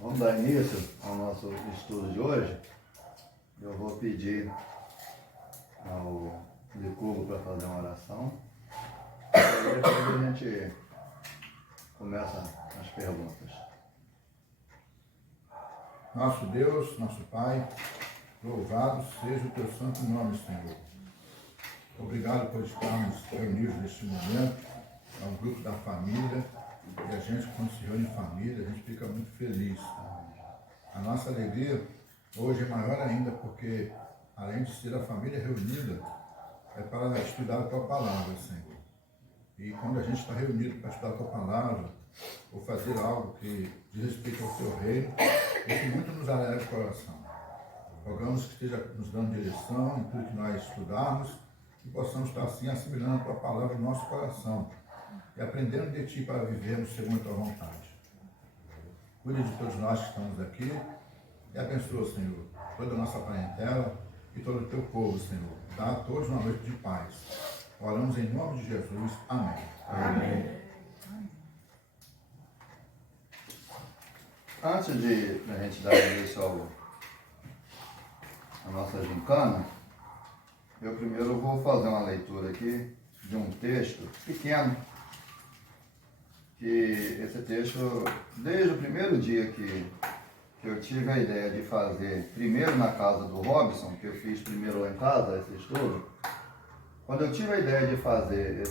Vamos dar início ao nosso estudo de hoje. Eu vou pedir ao Licubo para fazer uma oração. E aí depois a gente começa as perguntas. Nosso Deus, nosso Pai, louvado seja o teu santo nome, Senhor. Obrigado por estarmos reunidos neste momento. É um grupo da família. E a gente, quando se reúne em família, a gente fica muito feliz. A nossa alegria hoje é maior ainda porque, além de ser a família reunida, é para estudar a Tua Palavra, Senhor. E quando a gente está reunido para estudar a Tua Palavra, ou fazer algo que diz respeito ao Teu reino, isso muito nos alegra o coração. Rogamos que esteja nos dando direção em tudo que nós estudarmos e possamos estar assim assimilando a Tua Palavra no nosso coração e aprendendo de Ti para vivermos segundo a Tua vontade. Cuide de todos nós que estamos aqui e abençoa, Senhor, toda a nossa parentela e todo o Teu povo, Senhor. Dá a todos uma noite de paz. Oramos em nome de Jesus. Amém. Amém. Antes de a gente dar início à nossa gincana, eu primeiro vou fazer uma leitura aqui de um texto pequeno, que esse texto, desde o primeiro dia que eu tive a ideia de fazer, primeiro na casa do Robson, que eu fiz primeiro lá em casa, esse estudo, quando eu tive a ideia de fazer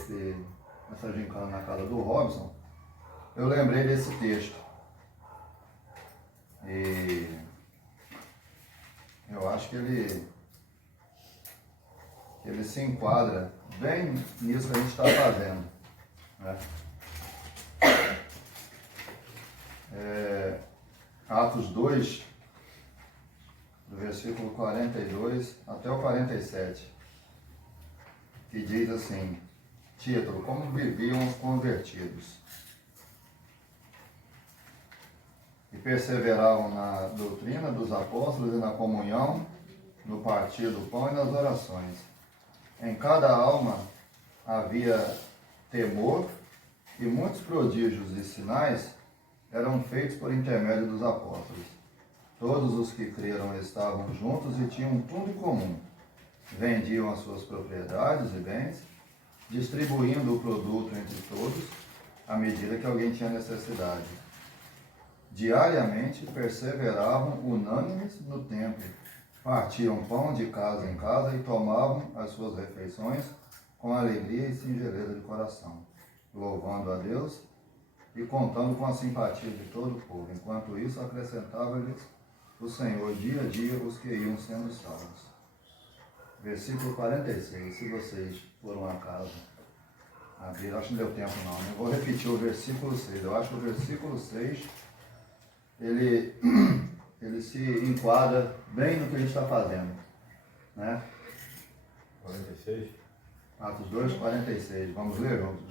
essa gincana na casa do Robson, eu lembrei desse texto. E eu acho que ele se enquadra bem nisso que a gente está fazendo, né? Atos 2, do versículo 42 até o 47, que diz assim, título, como viviam os convertidos. E perseveravam na doutrina dos apóstolos e na comunhão, no partir do pão e nas orações. Em cada alma havia temor, e muitos prodígios e sinais eram feitos por intermédio dos apóstolos. Todos os que creram estavam juntos e tinham tudo em comum. Vendiam as suas propriedades e bens, distribuindo o produto entre todos, à medida que alguém tinha necessidade. Diariamente perseveravam unânimes no templo, partiam pão de casa em casa e tomavam as suas refeições com alegria e singeleza de coração, louvando a Deus e contando com a simpatia de todo o povo. Enquanto isso, acrescentava-lhes o Senhor dia a dia os que iam sendo salvos. Versículo 46, se vocês foram a casa abrir, acho que não deu tempo não, eu vou repetir o versículo 6, eu acho que o versículo 6, ele se enquadra bem no que a gente está fazendo, né? 46. Atos 2, 46, vamos ler juntos?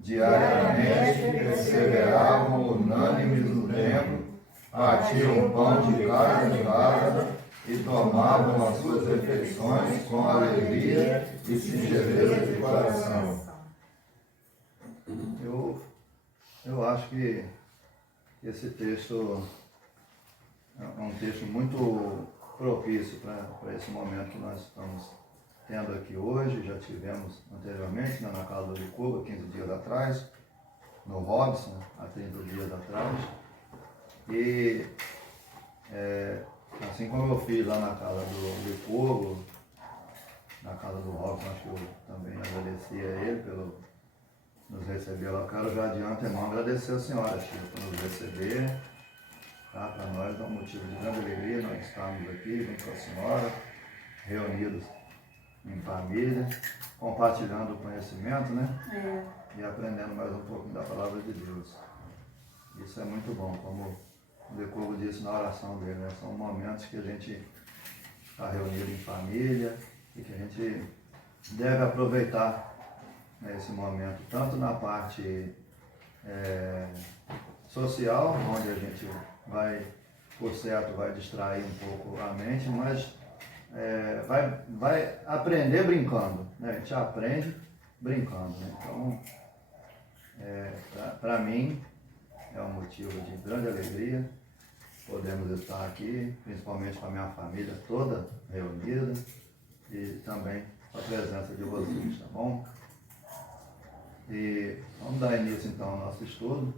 Diariamente perseveravam unânimes no templo, partiam pão de casa em casa e tomavam as suas refeições com alegria e singeleza de coração. Eu acho que esse texto é um texto muito propício para esse momento que nós estamos tendo aqui hoje. Já tivemos anteriormente na casa do Licuba, 15 dias atrás, no Robson, há 30 dias atrás. E assim como eu fiz lá na casa do Licuba, na casa do Robson, acho que eu também agradeci a ele pelo nos receber lá. Eu quero já de antemão agradecer a senhora, Chico, por nos receber. Tá? Para nós é um motivo de grande alegria nós estarmos aqui junto com a senhora, reunidos em família, compartilhando o conhecimento, né? E aprendendo mais um pouquinho da palavra de Deus. Isso é muito bom, como o Decogo disse na oração dele, né? São momentos que a gente está reunido em família e que a gente deve aproveitar, né, esse momento, tanto na parte social, onde a gente vai, por certo, vai distrair um pouco a mente, mas vai aprender brincando, né? A gente aprende brincando, né? Então, Para mim, é um motivo de grande alegria podemos estar aqui, principalmente com a minha família toda reunida e também a presença de vocês, tá bom? E vamos dar início então ao nosso estudo.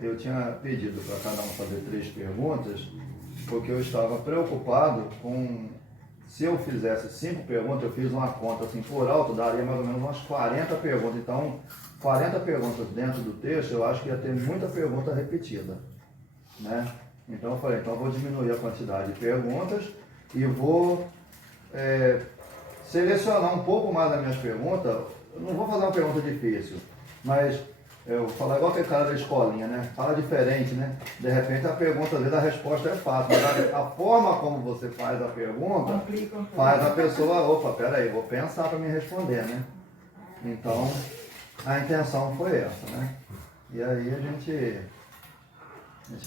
Eu tinha pedido para cada um fazer 3 perguntas, porque eu estava preocupado com, se eu fizesse 5 perguntas, eu fiz uma conta assim por alto, daria mais ou menos umas 40 perguntas. Então, 40 perguntas dentro do texto, eu acho que ia ter muita pergunta repetida, né? Então eu falei, então eu vou diminuir a quantidade de perguntas e vou selecionar um pouco mais as minhas perguntas. Eu não vou fazer uma pergunta difícil, mas eu vou falar igual aquele cara da escolinha, né? Fala diferente, né? De repente a pergunta, às vezes a resposta é fácil, mas a forma como você faz a pergunta faz a pessoa, opa, peraí, vou pensar para me responder, né? Então, a intenção foi essa, né? E aí a gente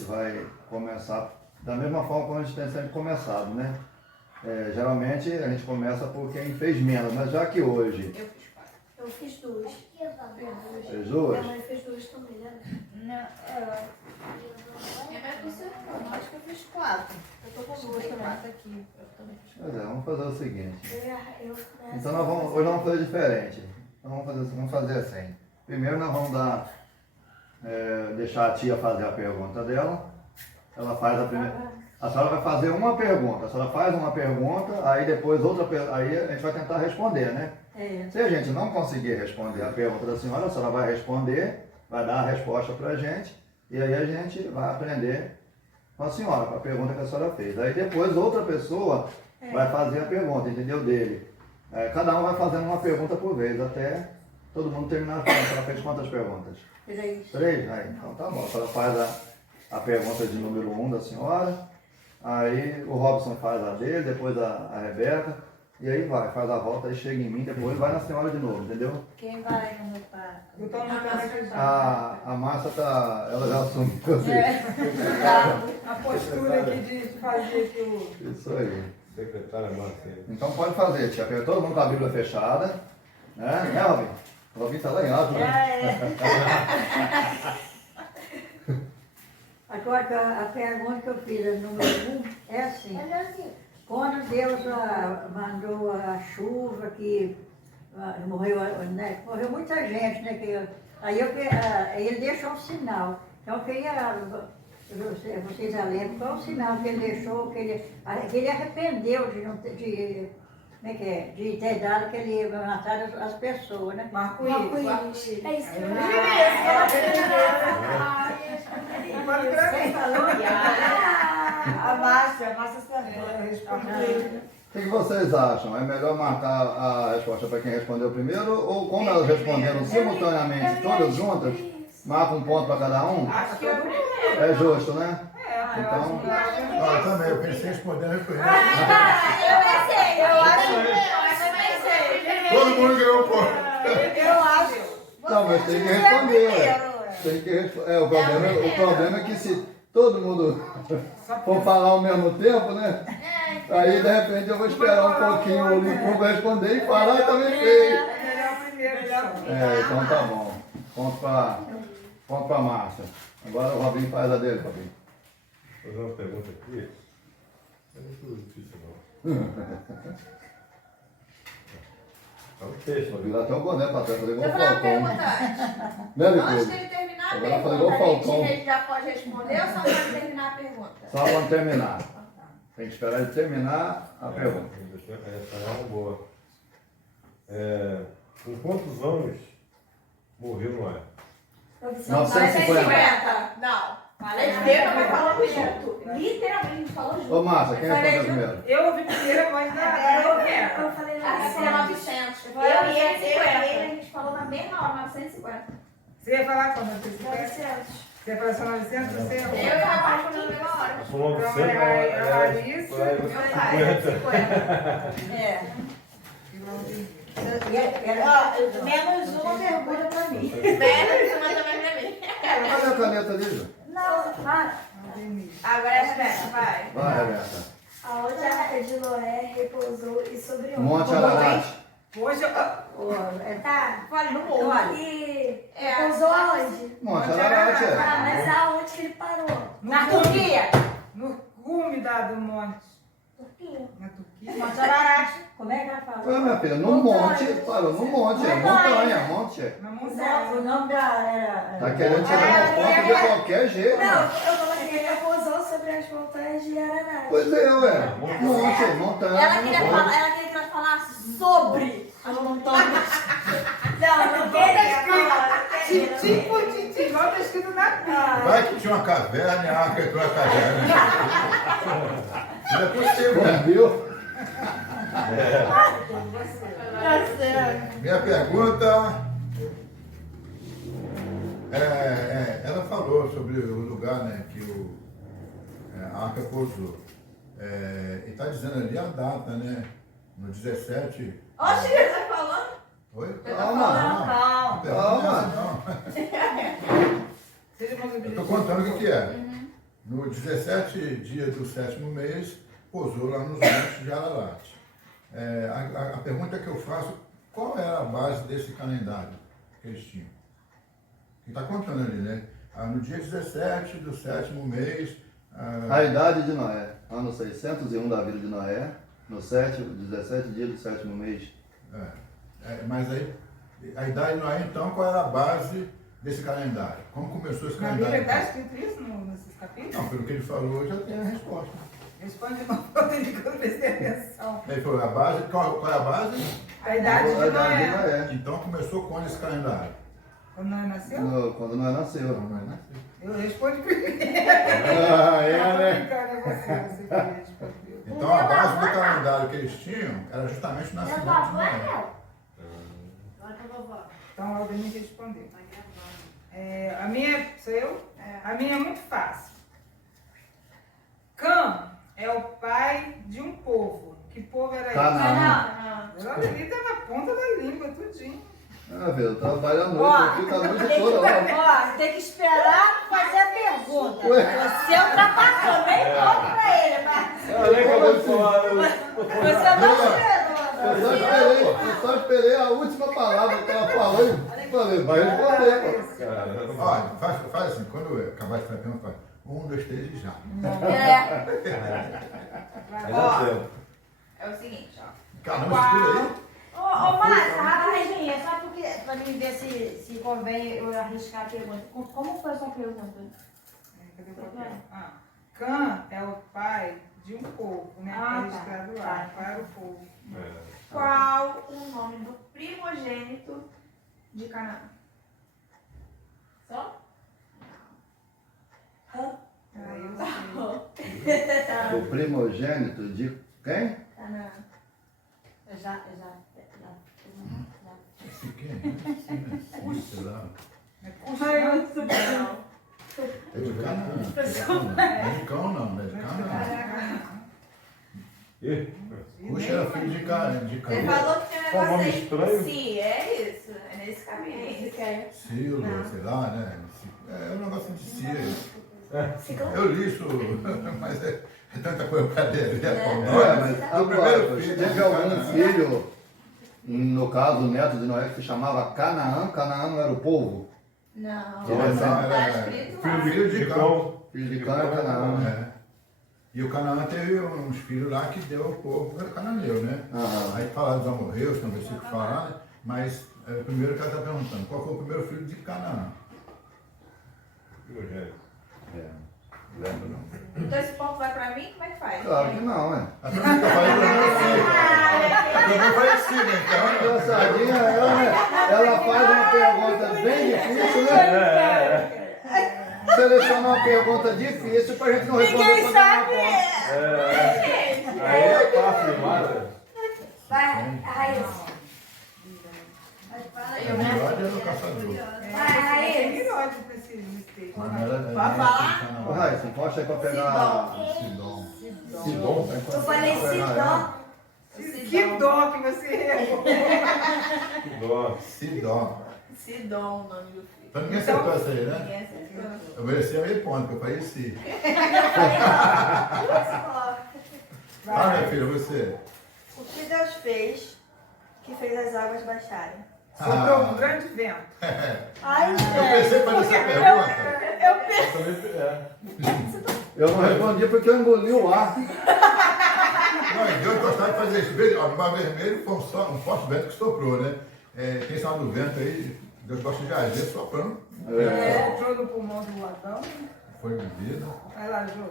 vai começar da mesma forma como a gente tem sempre começado, né? Geralmente a gente começa por quem fez menos, mas já que hoje... Eu fiz 2. Fez 2? Minha mãe fez 2 também, né? Não, minha mãe consertou, acho que eu fiz 4. Eu tô com 2 também. 4 aqui. Eu também fiz 4. Pois é, vamos fazer o seguinte. Eu Então hoje nós vamos fazer diferente. Então vamos fazer assim. Primeiro nós vamos deixar a tia fazer a pergunta dela. Ela faz a primeira. A senhora vai fazer uma pergunta. A senhora faz uma pergunta, aí depois aí a gente vai tentar responder, né? Se a gente não conseguir responder a pergunta da senhora, a senhora vai responder, vai dar a resposta para a gente, e aí a gente vai aprender com a senhora, com a pergunta que a senhora fez. Aí depois outra pessoa vai fazer a pergunta, entendeu? Dele. Cada um vai fazendo uma pergunta por vez, até todo mundo terminar a pergunta. Ela fez quantas perguntas? 3. 3? Então tá bom. A senhora faz a pergunta de número 1 da senhora, aí o Robson faz a dele, depois a Rebeca, e aí faz a volta, aí chega em mim, depois vai na senhora de novo, entendeu? Quem vai anotar? Eu tô anotando aqui. A Márcia ela já assumiu assim. A postura aqui de fazer aqui o... Isso aí. Secretária Márcia. Então pode fazer, tia. Todo mundo com a Bíblia fechada. Né, Robin? O Robin tá lá em alto, né? Agora, a pergunta que eu fiz, a número 1, é assim. Quando Deus mandou a chuva, que morreu, né, morreu muita gente, né? Aí ele deixou um sinal. Então, eu queria, vocês já lembram qual é o sinal que ele deixou, que ele arrependeu de ter dado que ele ia matar as pessoas, né? Arco-íris. É isso que eu Você falou? A Márcia O que vocês acham? É melhor marcar a resposta para quem respondeu primeiro, ou como elas responderam simultaneamente, todas juntas, marca um ponto para cada um? Acho que É justo, né? Então, Eu também, eu pensei em responder, eu reconheço. Todo mundo ganhou um ponto. Eu acho. não, mas tem que responder, ué. Tem que responder. O problema é que se todo mundo for falar ao mesmo tempo, né? Aí de repente eu vou esperar um pouquinho o Licurgo responder e falar e também fez. Então tá bom. Ponto pra Márcia. Agora o Robinho faz a dele, Robinho. Vou fazer uma pergunta aqui. Não é muito difícil, não. É um texto, Vou virar até o boné pra trás, fazer igual Eu o vou fazer uma Falcão. pergunta antes. Né, Antes Licurgo? dele terminar a Agora eu falei igual o pergunta, Falcão. a gente já pode responder ou só pode terminar a pergunta? Só quando terminar. Tem que esperar ele terminar a pergunta. Essa é uma boa. Com quantos anos morreu Noé? 950. Não. Literalmente vai falando junto. Literalmente falou junto. Ô Márcia, quem respondeu primeiro? Eu ouvi primeiro, mas eu falei Assim é 900. Eu e ele, a gente falou na mesma hora, 950. Você ia falar quando? 900. Você ia falar só 900? Você Eu e o rapaz falando na mesma hora. São 900, a Larissa, Meu pai, 50. Menos uma pergunta para mim. Menos uma também pra mim. Cadê a caneta ali? Não, para. Agora é a Rebeca, vai. Vai, Rebeca. A outra de Noé repousou e sobre o Monte Ararat. Hoje eu... Tá? Olha, no Olha. morro. E pousou aonde? Monte Ararat, Ah, mas aonde que ele parou? Na Turquia. No cume do monte. Turquia. Na Turquia. Monte Ararat. Como é que ela fala? Ué, minha filha, no monte, parou no monte, é montanha, monte. Na O montanha. nome da era... Tá querendo chegar no ponto de qualquer jeito. Não, eu falei que ele pousou sobre as montanhas de Ararat. Pois é, ué. Monte, montanha. Ela queria que nós falássemos sobre as montanhas. Não queria falar. Tintim por tintim, igual tá escrito na Bíblia. Vai que tinha uma caverna e a arca entrou na caverna. Não é possível, né? Viu? Tá certo. Minha pergunta ela falou sobre o lugar, né, que a arca pousou. E está dizendo ali a data, né? No 17. Oxi, ele tá falando? Oi? Calma. Não, Calma. não. Seja mais Eu estou objetivo. contando o que é. No 17 dia do 7º mês, pousou lá nos montes de Ararat. A pergunta que eu faço, qual era a base desse calendário que eles tinham? Que está contando ali, né? No dia 17 do 7º mês... A idade de Noé, ano 601 da vida de Noé, no 17 dia do 7º mês. mas aí, a idade de Noé, então, qual era a base desse calendário? Como começou esse Na Bíblia calendário? está escrito isso nesses capítulos? Não, pelo que ele falou, já tem a resposta. Responde de novo, eu tenho que prestei atenção. Ele falou, a base, qual é a base? A idade de A idade de Noé. Noé. Então começou quando esse calendário? Quando Noé nasceu? Quando Noé nasceu. Não é, né? Eu respondo primeiro. É, né? Brincando, é você que respondeu. Então a base do calendário que eles tinham era justamente o nascimento de Noé. Então, a Aldemir respondeu. A minha, sou eu? A minha é muito fácil. Cã é o pai de um povo. Que povo era esse? Canaã. Eu ali tá na ponta da língua, tudinho. Velho, eu trabalho à noite, eu fico a noite toda lá. Ó, tem que esperar fazer a pergunta. Ué. Você ultrapassou, nem conta pra ele, mas Olha que eu vou falar. você não esperou. Eu só esperei a última palavra que ela falou e falei, vai responder. Pô. Caramba. Olha, faz assim, quando eu acabar de fazer a pergunta, faz 1, 2, 3 e já. Vai dar tempo. É o seguinte, ó. Caramba, escura aí. Ô, Márcia, rapidinho, só porque, pra mim ver se convém eu arriscar a pergunta. Como foi a sua pergunta? Cadê o papel? Cã é o pai de um povo, né? Ah, Tá tá. registrado lá. Qual era o povo? Qual o nome do primogênito de Canaã? Só? Ah, eu sei. O primogênito de quem? Eu já. Esse quem? Sei lá. É Cuxã. Não. É de Canaã. Não é de Cão, não, não é de Canaã. Puxa, era filho de Canaã. Ele falou que tinha um Qual negócio nome aí. estranho? Sim, é isso. É nesse caminho aí. Silo, sei lá, né? É um negócio de Cia. Eu li isso, mas é tanta coisa pra ler. Mas agora, se teve algum filho, no caso o neto de Noé, que se chamava Canaã, Canaã não era o povo? Não. Tá escrito lá. Filho de Cão. Filho de Cã é Canaã. É. E o Canaã teve uns filhos lá que deu ao povo cananeu, né? Aham. Aí fala dos amorreus, tem um versículo que fala, né? Mas o primeiro que ela está perguntando, qual foi o primeiro filho de Canaã? Lembro não. Então esse ponto vai pra mim? Como é que faz? Claro que não, é. A pergunta que eu falei para não parecido, então. Engraçadinha, ela faz uma pergunta bem difícil, né? Seleciona uma pergunta difícil pra gente não responder. Ninguém sabe. Aí é fácil demais. Vai, Raíssa. O melhor é no caçador. Vai, Tem Raíssa. milhóide nesse texto. Mas não era- Pode falar? Ô, Raíssa, encosta aí pra pegar. Sidom. Sidom. Eu falei Sidó. Que dó que você errou. Dó. Sidom. Sidom, o nome do filho. Então ninguém acertou essa aí, né? Ninguém acertou. Eu mereci meio ponto, que eu falei sim. Ah, minha filha, você. O que Deus fez que fez as águas baixarem. Soprou um grande vento. Ai, Eu gente. pensei para essa pergunta. Eu pensei. Eu não respondi porque eu engoli o ar. Não, e Deus gostava de fazer isso. Ó, no Mar Vermelho foi um forte vento que soprou, né? Quem sabe do vento aí, Deus gosta de agir soprando. Soprou no pulmão do Adão. Foi bebida. Vai lá, Jô.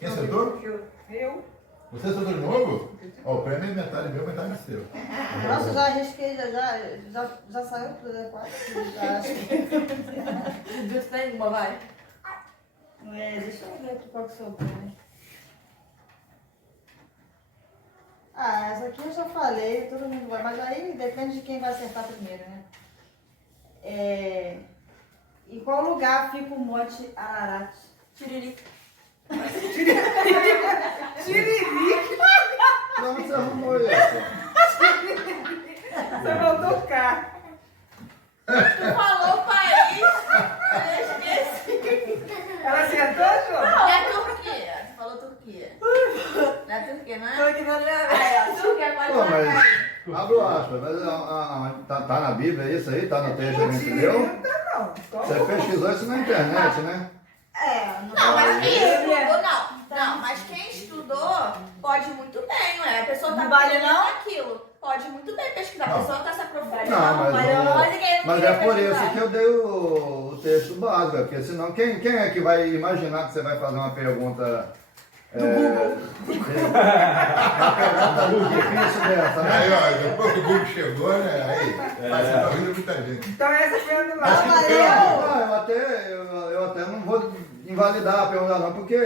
Quem acertou? Eu. Você acertou de novo? Ó, o prêmio é metade meu, metade seu. Nossa, já arrisquei, já saiu tudo, é quase. Já acho que. Deus tem uma, vai. Deixa eu ver aqui qual que sobrou, né? Ah, essa aqui eu já falei, todo mundo vai, mas aí depende de quem vai acertar primeiro, né? Em qual lugar fica o Monte Ararat? Tiririca. Tiririca. Não, você arrumou isso. Você voltou cá. Tu falou o país. Eu esqueci. Ela acertou, Jô? Não, é Turquia. Tu falou Turquia. Não é Turquia, não Tô é? aqui na minha É, Turquia pode Pô, falar. mas abro aspas, mas tá na Bíblia isso aí? Tá no texto que a gente leu? Tiririca não. Só Você pesquisou isso na internet, né? Não, mas quem estudou, não, mas quem estudou pode muito bem, não é? A pessoa tá Não vale, aprendendo não? aquilo. Pode muito bem pesquisar. A Não. pessoa tá se aprofundando. Não, Mas mas é por isso que eu dei o texto básico, porque senão quem é que vai imaginar que você vai fazer uma pergunta uma pergunta difícil dessa, né? Aí, ó, depois que o Google chegou, né? Aí, mas você tá ouvindo muita gente. Então essa foi a do Mas lado. que pena. Não, eu até não vou invalidar a pergunta não, porque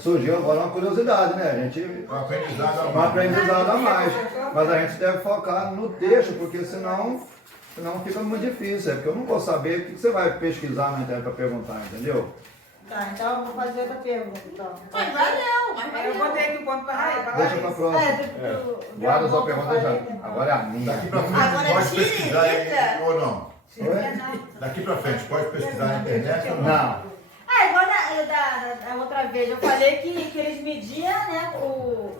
surgiu agora uma curiosidade, né? A gente Um aprendizado a um mais. aprendizado a mais. Mas a gente deve focar no texto, porque senão fica muito difícil. É porque eu não vou saber o que você vai pesquisar na internet para perguntar, entendeu? Tá, então eu vou fazer outra pergunta, então. Mas valeu, mas Eu valeu. botei aqui o ponto para Raí. Deixa para próxima. Guarda sua pergunta já. Agora é a minha. Daqui pra frente Agora pode pesquisar tiririca. ou não? Oi? Daqui pra frente pode pesquisar na internet ou não? Não. Igual da outra vez, eu falei que eles mediam, né, Côvado.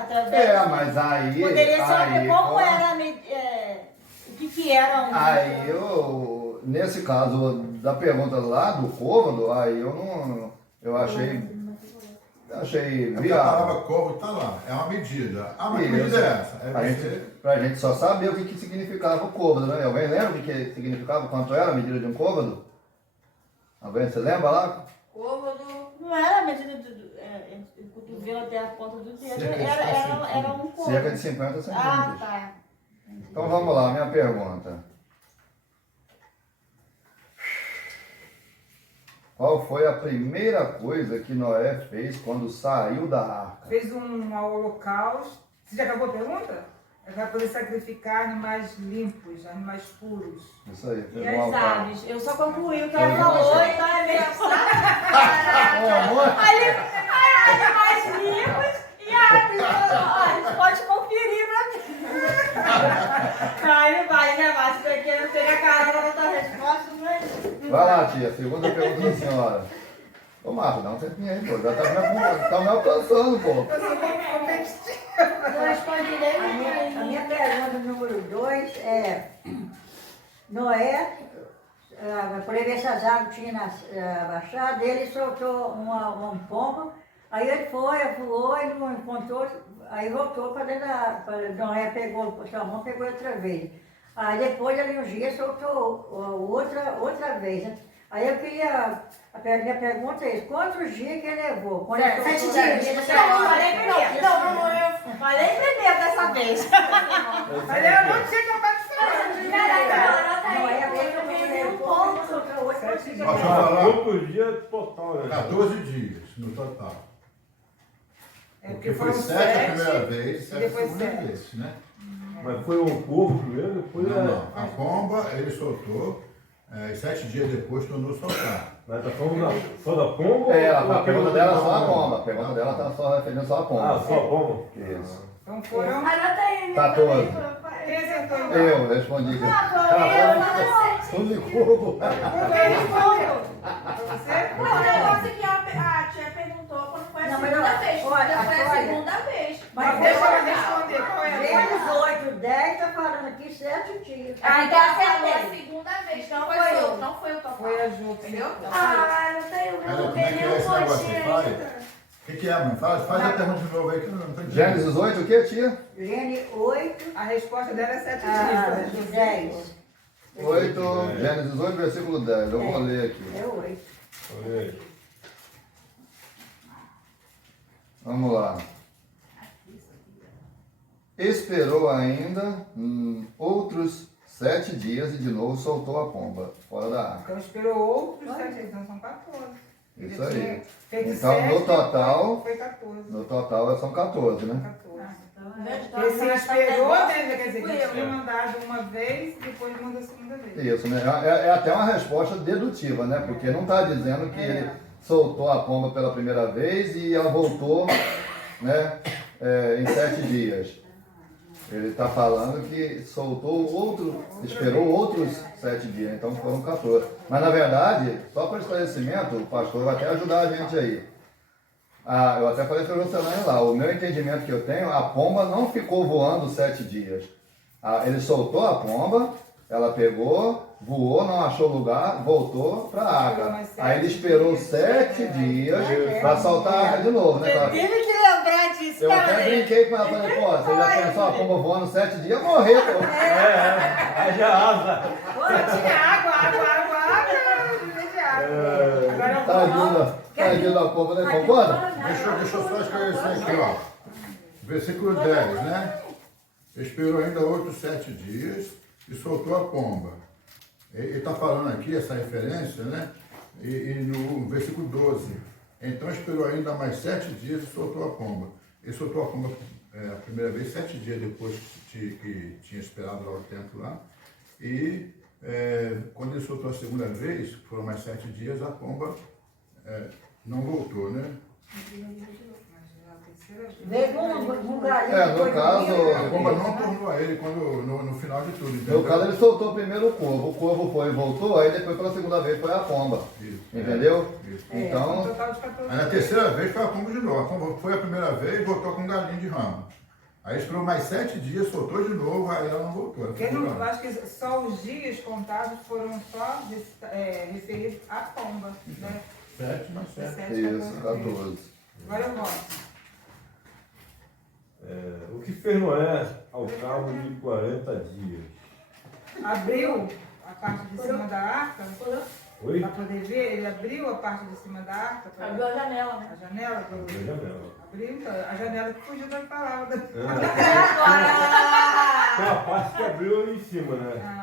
através. Mas aí. Poderia saber como aí, era, o que eram. Aí nesse caso da pergunta lá do côvado, aí eu achei A viável. palavra côvado tá lá, é uma medida. A medida é essa. Pra gente só saber o que significava o côvado, né? Alguém lembra o que significava, quanto era a medida de um côvado? Alguém se lembra lá? Côvado. Não era a medida do cotovelo até a ponta do dedo, era um côvado. Cerca de 50 centímetros. Ah, tá. Então vamos lá, minha pergunta. Qual foi a primeira coisa que Noé fez quando saiu da arca? Fez um holocausto. Você já acabou a pergunta? Ele vai poder sacrificar animais limpos, animais puros. Isso aí, E fez um as altar. aves? Eu só concluí o que ela falou, então é meio animais limpos e aves. Olha, pode conferir pra mim. Vai, né, Márcio? Porque não teria carona na tua resposta, mas... Vai lá, tia, segunda pergunta da senhora. Ô, Marta, dá um tempinho aí, pô. Já tá me alcançando, pô. Eu sou muito competitiva. Eu responderei A minha pergunta número 2 é: Noé, por ele ver essas águas tinham baixado, ele soltou um pombo, aí ele foi, voou e não encontrou, aí voltou para dentro da. Noé pegou sua mão, pegou outra vez. Aí depois, ali uns dias, soltou outra vez. Né? Aí eu queria. A minha pergunta é: quantos dias que ele levou? Quando ele 7 soltou dias. Não, falei primeiro. Não, falei primeiro dessa vez. Mas eu não tinha capacidade. Noé pegou um ponto, soltou outro. Deixa eu falar. Quantos dias total, né? 14 dias no total. É Porque porque foi foram 7 a primeira 7. vez, 7 a depois segunda 7. vez, né? Mas foi um corpo primeiro, depois Não. A pomba ele soltou, e 7 dias depois tornou a soltar. Mas tá falando só da pomba? A pergunta dela é só a pomba. A pergunta dela tá só referindo só a pomba. Ah, só a pomba? Isso. Então foram. Anota aí, 14. Quem acertou então? Eu respondi. Tudo de cubo. Quem respondeu? Você? Não, o negócio que a tia perguntou quando foi a Não, mas segunda eu- vez. olha, Quando foi a olha. segunda vez. Mas deixa ela responder, qual é a Gênesis 8, 10 está falando aqui 7 dias. Ah, então Então ela falou a acertei. segunda vez. Então Não foi foi eu. eu. Não foi o total. Foi a Ju, Entendeu? entendeu? Ah, não tenho, eu Ela, não como é que tenho é esse nenhum negócio pontinho que faz? ainda. O que é, mãe? Faz a pergunta de novo aí que eu não tô entendendo. Gênesis 8, o que, tia? Gênesis 8, A resposta dela é 7 dias. 10. 8, Gênesis 8, versículo 10. Eu vou ler aqui. É 8. Olha aí. Vamos lá. Esperou ainda outros 7 dias e de novo soltou a pomba fora da arca. Então esperou outros 7 dias, então são 14. Isso Ele aí. tinha feito Então, 7, no total- Foi 14. No total são 14, né? 14. Então, Esse nós esperou, estamos né? Quer dizer, que eu. tinha mandado uma vez e depois mandou a segunda vez. Isso, né? É até uma resposta dedutiva, né? Porque não está dizendo que ele soltou a pomba pela primeira vez e ela voltou, né, em 7 dias. Ele está falando que soltou esperou outros 7 dias, então foram 14. Mas na verdade, só para esclarecimento, o pastor vai até ajudar a gente aí. Eu até falei para o Jocelyn lá, o meu entendimento que eu tenho, a pomba não ficou voando 7 dias. Ele soltou a pomba, ela pegou, voou, não achou lugar, voltou para a arca. Aí ele esperou 7 dias para soltar a arca de novo, né? Eu tive que lembrar disso, Eu até cara. brinquei com ela, falei, pô, você já pensou a pomba voando 7 dias? Morreu, pô. Aí já asa. Tinha água, de água. Agora Tadinho da pomba, né? Concorda? Deixa eu só esclarecer aqui, ó. Versículo 10, né? Esperou ainda outros 7 dias e soltou a pomba. Ele está falando aqui, essa referência, né? E no versículo 12. Então esperou ainda mais 7 dias e soltou a pomba. Ele soltou a pomba a primeira vez 7 dias depois que tinha esperado lá o tempo lá. E quando ele soltou a segunda vez, que foram mais 7 dias, a pomba não voltou, né? Veio um galinho. É, no caso, A pomba não tornou a ele no final de tudo, No entendeu? caso, ele soltou primeiro o corvo foi e voltou, aí depois pela segunda vez foi a pomba. Isso, Entendeu? isso. um Então, total de 14 Aí na terceira vez foi a pomba de novo. A pomba foi a primeira vez e voltou com um galinho de ramo. Aí esperou mais 7 dias, soltou de novo, aí ela não voltou. Ela Porque ficou não, eu lá. acho que só os dias contados foram só referidos à pomba, né? 7 mais 7. 7, isso, 14. 14. Agora eu volto. O que fez Noé ao cabo de 40 dias? Abriu a parte de cima da arca, Oi? para poder ver, ele abriu a parte de cima da arca, Abriu a janela, né? a janela, Veja mesmo. abriu, então, a janela que fugiu da palavra. Tem a parte que abriu ali em cima, né?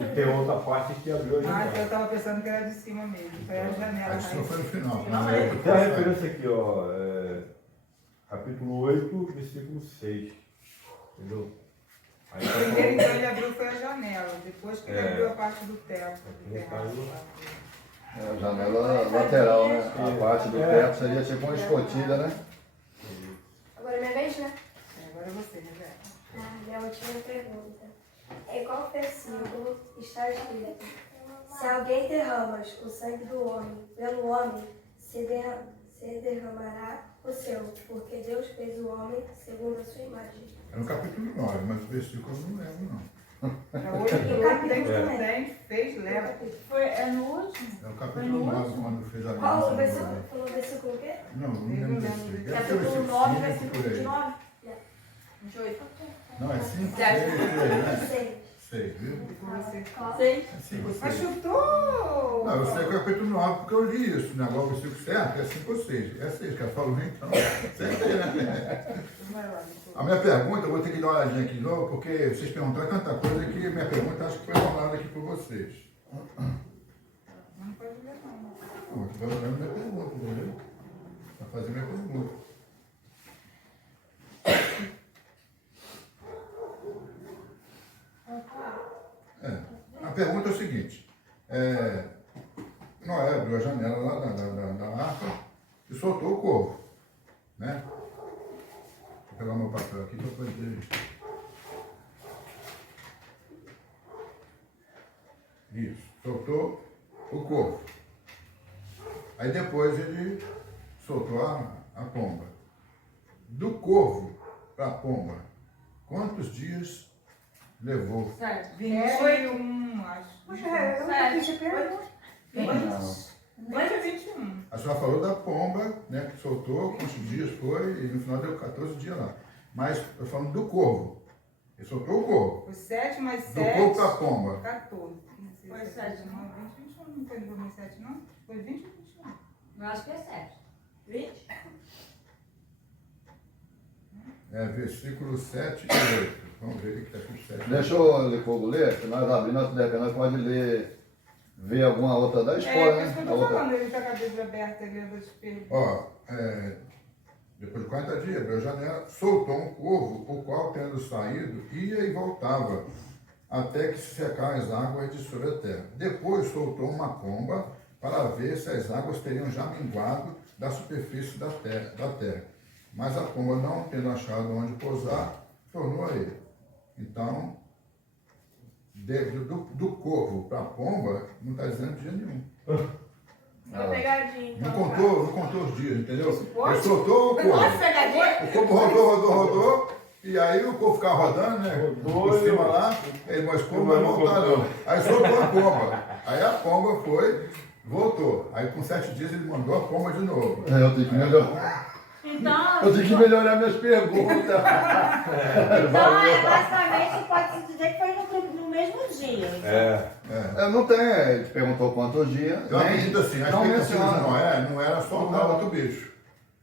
E tem outra parte que abriu ali Ah, então eu embaixo. estava pensando que era de cima mesmo, foi a janela. Isso não foi no final. Não, né? Tem a referência aqui, ó. Capítulo 8, versículo 6. Entendeu? Aí tá Primeiro falando- então ele abriu foi a janela, depois que ele abriu a parte do teto. do Aqui no terraço. É a janela lateral, né? A parte do teto seria tipo uma escotilha, né? Agora é minha vez, né? Agora é você, Rebeca. Minha última pergunta. Em qual versículo está escrito: se alguém derrama o sangue do homem, pelo homem se derramará o seu, porque Deus fez o homem segundo a sua imagem. É no capítulo 9, mas o versículo eu não lembro, não. É o olho tem, fez, leva. É no último? É o capítulo 9, quando fez a Qual o aliança. versículo? Falou o versículo o quê? Não, não lembro desse. Deve ser o Capítulo versículo 9, 5 versículo por aí. 29. 28. Não, é 5, Sete. 6 por aí, né? Sei. 6, viu? Você. Sei. É 5 ou Mas 6. chutou! Não, eu sei que é o capítulo 9 porque eu li isso, né? Agora o versículo certo é 5 ou 6. É 6 que ela falou, então. Acertei, né? A minha pergunta, eu vou ter que dar uma olhadinha aqui de novo, porque vocês perguntaram tanta coisa que minha pergunta acho que foi rolada aqui por vocês. Não pode ver, não. Não, eu estou fazendo minha pergunta, entendeu? Para fazer minha pergunta. A pergunta é o seguinte. Noé abriu a janela lá da arca e soltou o corvo. Né? Vou pegar meu papel aqui para poder... Isso, soltou o corvo. Aí depois ele soltou a pomba. Do corvo, para a pomba, quantos dias levou? 21, acho. Puxa, eu não fiz essa pergunta. Foi 21. A senhora falou da pomba, né, que soltou, quantos dias foi, e no final deu 14 dias lá. Mas eu falando do corvo. Ele soltou o corvo. Foi 7 mais Do 7. corvo para a pomba. 14. Foi 7, 9, 20, 21. Não foi no 7, não? Foi 20 ou 21? Eu acho que é 7. 20? Versículo 7 e 8. Vamos ver o que está escrito 7. Deixa eu ler fogo ler, se nós abrir nosso deck, nós pode ler, ver alguma outra da escola, Por isso que eu né? tô A outra. falando, ele tá com a cabeça aberta lendo as perguntas. Ó, depois de 40 dias, abriu a janela, soltou um corvo, o qual, tendo saído, ia e voltava, até que se secaram as águas de sobre a terra. Depois soltou uma pomba, para ver se as águas teriam já minguado da superfície da terra. Mas a pomba, não tendo achado onde pousar, tornou a ele. Então, do corvo para a pomba, não está dizendo dia nenhum. Foi pegadinha. Não então, contou os dias, entendeu? Pode? Ele soltou o corvo. Nossa, pegadinha? O corvo rodou, e aí o corvo ficava rodando, né? Por cima lá, ele, mas como vai voltar não. Aí soltou a pomba. Aí a pomba foi, voltou. Aí com 7 dias ele mandou a pomba de novo. Eu tenho que melhorar. Então, Eu tenho que melhorar minhas perguntas. então basicamente pode-se dizer que foi no mesmo dia. Eu não tenho, ele perguntou quantos dias. Eu acredito assim, a não expectativa de menciona. Noé não era soltar outro bicho.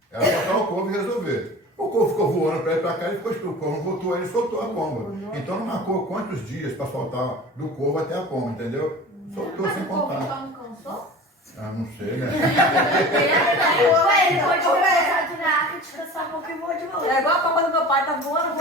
Era soltar o corvo e resolver. O corvo ficou voando para ir para cá, ele ficou esperando. O corvo voltou, ele soltou a pomba. Então não marcou quantos dias para soltar do corvo até a pomba, entendeu? Soltou Mas sem o povo contar. então não cansou? Ah, não sei, né? Ué, ele pode começar aqui na arca, descansar um pouco e voar de volta. É igual a pomba do meu pai, tá voando.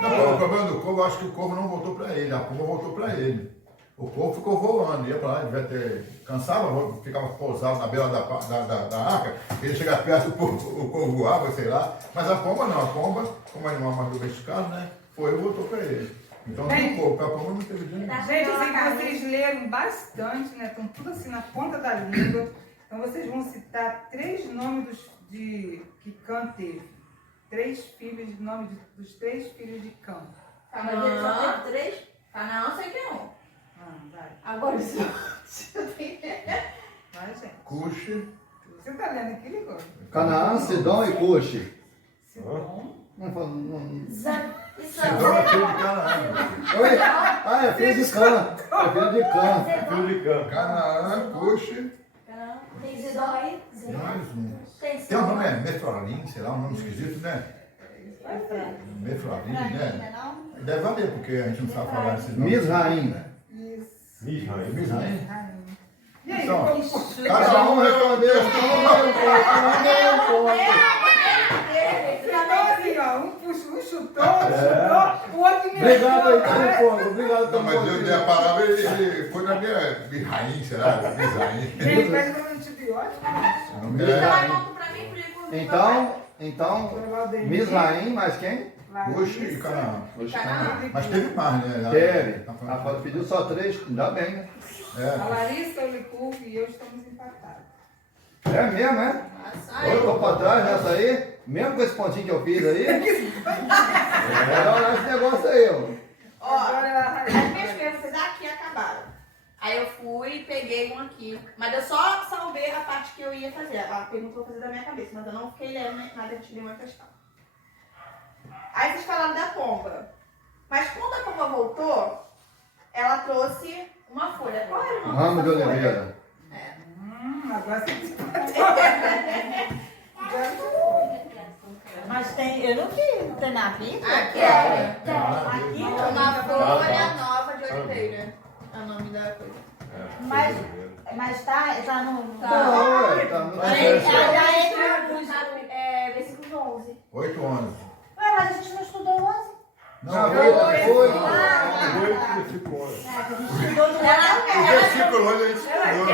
Não, o problema do corvo, eu acho que o corvo não voltou para ele, a pomba voltou para ele. O corvo ficou voando, ia para lá, devia ter. Cansava, ficava pousado na beira da arca, ele chegava perto, o corvo voava, sei lá. Mas a pomba não, a pomba, como é animal mais domesticado, né? Foi e voltou para ele. Então não corvo, para a pomba não teve dinheiro. Gente, eu sei que vocês leram bastante, né? Estão tudo assim na ponta da língua. Então vocês vão citar 3 nomes que Cã teve. 3 filhos, nome dos 3 filhos de Cã. Mas ele só teve 3? Canaã, sei que é um. Vai. Agora isso. Vai, gente. Cuxi, Você tá lendo aqui, Ligor? Canaã, Sidom e Cuxi. Sidom. Não, não. Sidom é filho de Canaã. Oi? Ah, é filho de Cã. É filho de Cã. Filho de campo. Canaã, Cuxi, Tem Zidó aí? e mais um. Tem Tem um nome, Mefralim, sei lá, um nome esquisito, né? Mefralim, né? Deve valer, porque a gente não sabe falar esses nomes. Misraim. Isso. Misraim? E aí, Então, como cada um respondeu. Então, assim, ó, um chutou, outro chutou, o outro me Obrigado aí, ajudou, né? telefone. Obrigado, Não, mas eu dei a palavra, ele foi na minha Misraim, será? Misraim. Gente, mas não é antibiótico. Vai conta pra mim, por enquanto. Então, Misraim, mais quem? Cuxi e Canaã. Cuxi, Canaã. Mas teve mais, né? Teve. Tá A falando. foto pediu só 3, ainda bem, né? A Larissa, o Licurgo e eu estamos empatados. É mesmo, né? Eu tô pra trás nessa aí, mesmo com esse pontinho que eu fiz aí. É olhar esse negócio aí, ó. Ó, Agora, as minhas perguntas aqui acabaram. Aí eu fui e peguei um aqui. Mas eu só salvei a parte que eu ia fazer. A pergunta eu vou fazer da minha cabeça, mas eu não fiquei lendo nada que tirei uma questão. Aí vocês falaram da pomba. Mas quando a pomba voltou, ela trouxe uma folha. Qual era o nome Ramo de dessa folha? Oliveira. agora você Mas tem, eu não vi, não tem na Bíblia? Aqui, ó. Aqui Uma não. folha nova de oliveira. É o nome da coisa. Mas tá no... Não, ué, tá no Já entre os... Versículo 11. 8, 11. Ué, mas a gente não estudou 11? Não, Já foi. foi. Ah, Oito versículos. a gente estudou no O versículo 11 a gente estudou.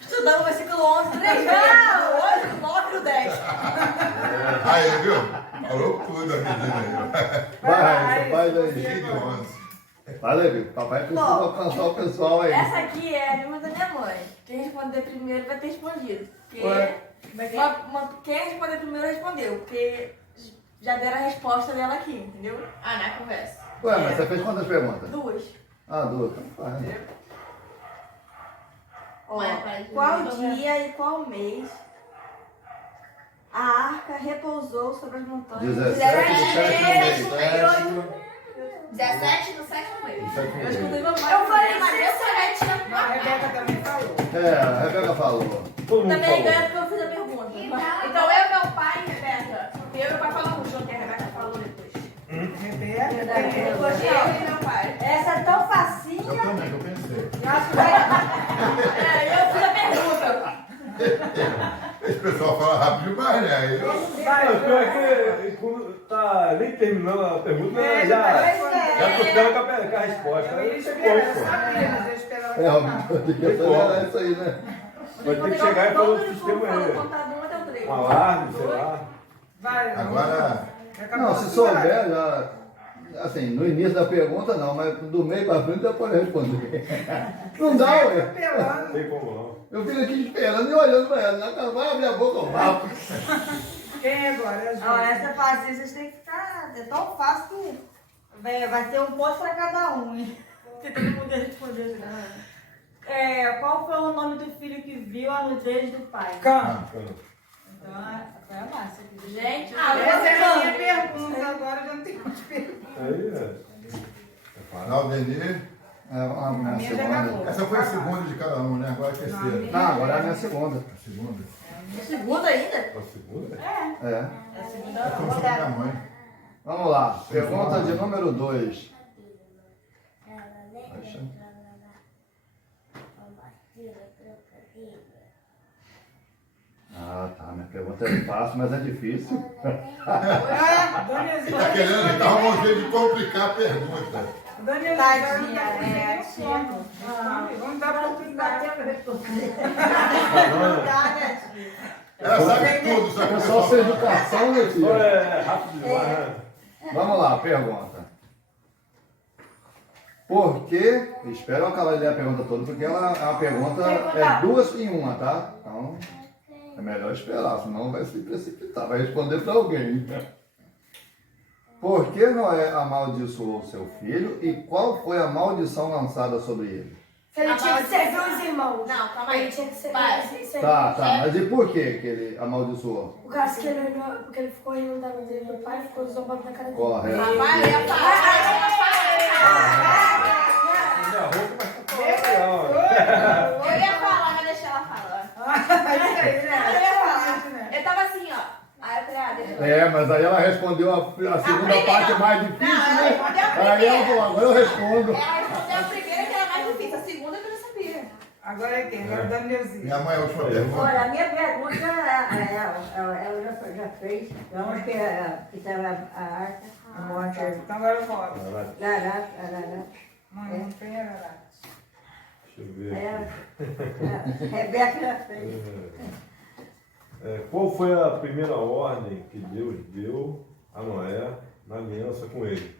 Estudando o versículo 11, 3 vezes. 8, 9 e 10. Aí, viu? Falou tudo a menina aí. Vai, faz aí. Cheio de 11. Vai, Levi, papai precisa Bom, alcançar o pessoal aí. Essa aqui é a língua da minha mãe. Quem responder primeiro vai ter respondido. Porque Ué? quem responder primeiro respondeu. Porque já deram a resposta dela aqui, entendeu? Ah, na conversa. Ué, mas você fez quantas perguntas? 2. Ah, duas. Então faz. Ó, Mãe, pai, qual tudo. dia e qual mês a arca repousou sobre as montanhas? 17 de 7 no mês. 17 do 7 no mês. Eu escutei meu pai. Eu falei, mas esse é A Rebeca também falou. É, a Rebeca falou. Todo mundo Também ganha falou. porque eu fiz a pergunta. Então eu, meu pai e Rebeca. Eu e meu pai falamos junto, e a Rebeca falou depois. Rebeca, Depois Eu e meu pai. Essa é tão facinha. Eu também, eu pensei. Eu acho que vai. Eu fiz a pergunta. Esse pessoal fala rápido demais, né? Aí eu- Não, pior que quando tá nem terminando a pergunta, É, já já tô ficando com a resposta. eu ia Aí você esperar, eu conta. sabia, mas eu esperava É, que não. tem que acelerar isso aí, né? Vai ter que chegar e falar o Todo mundo sistema falou, aí. contar de 1 até o 3. Um alarme, sei lá. Vai, Agora, Não, se souber, já. Assim, no início da pergunta não, mas do meio pra frente já pode responder. Não dá, ué. Não Atropelando. tem como não. Eu fico aqui esperando e olhando pra ela. Ela vai abrir a boca, eu vá. Quem é agora? É a Ó, Júlia. essa é fácil, vocês têm que ficar. É tão fácil que vai ter um ponto pra cada um, hein? Porque todo mundo ia responder. Né? Qual foi o nome do filho que viu a nudez do pai? Cã. Então, foi a Márcia. Gente, Essa era a minha pergunta, agora eu já não tenho mais pergunta. Aí é fácil. Laudenir, É, a minha minha já segunda. acabou. essa foi a segunda de cada um, né? Agora a terceira. Não, agora é a minha segunda. A segunda. A segunda ainda? A segunda? É. A segunda É como sobre minha mãe. Vamos lá. Pergunta de número 2. Ah, tá. Minha pergunta é fácil, mas é difícil. Danielzinho, Tá querendo arrumar um jeito de complicar a pergunta. Danielzinho, Tadinha, vamos dar a oportunidade. Não dá, né, tia? Ela sabe tudo, só que É o só pessoal sua educação, meu Só filho. é rápido demais, né? Vamos lá, pergunta. Por que... Espera que ela ler a pergunta toda, porque ela, a pergunta é 2 em 1, tá? Então, é melhor esperar, senão vai se precipitar, vai responder para alguém. Por que Noé amaldiçoou seu filho e qual foi a maldição lançada sobre ele? Se ele tinha que servir os irmãos. Não, calma aí. Ele tinha que servir Vai. os irmãos. Tá, mas e por que ele amaldiçoou? Por causa que porque ele ficou rindo da dele do pai, ficou zombando na cara dele. Correto. Papai, eu ia Minha roupa vai ficar legal. falar. Eu ia falar, mas deixa ela falar. Isso aí, Eu ia né? falar. Eu tava assim, ó. Aí eu falei, deixa eu É, mas aí ela respondeu a segunda primeira. parte mais difícil, Não, ela né? respondeu a Aí ela primeira. falou, agora eu respondo. Ela respondeu a primeira que era mais difícil, a segunda que eu não sabia. Agora é quem? Agora é Danielzinho. Minha mãe, a última pergunta. Olha, a minha pergunta, ela já fez. Onde que estava a arca, a morte, Então agora eu volto. Ararat. Mãe, não tem Ararat. Deixa eu ver. A Rebeca já fez. Qual foi a primeira ordem que Deus deu a Noé na aliança com ele?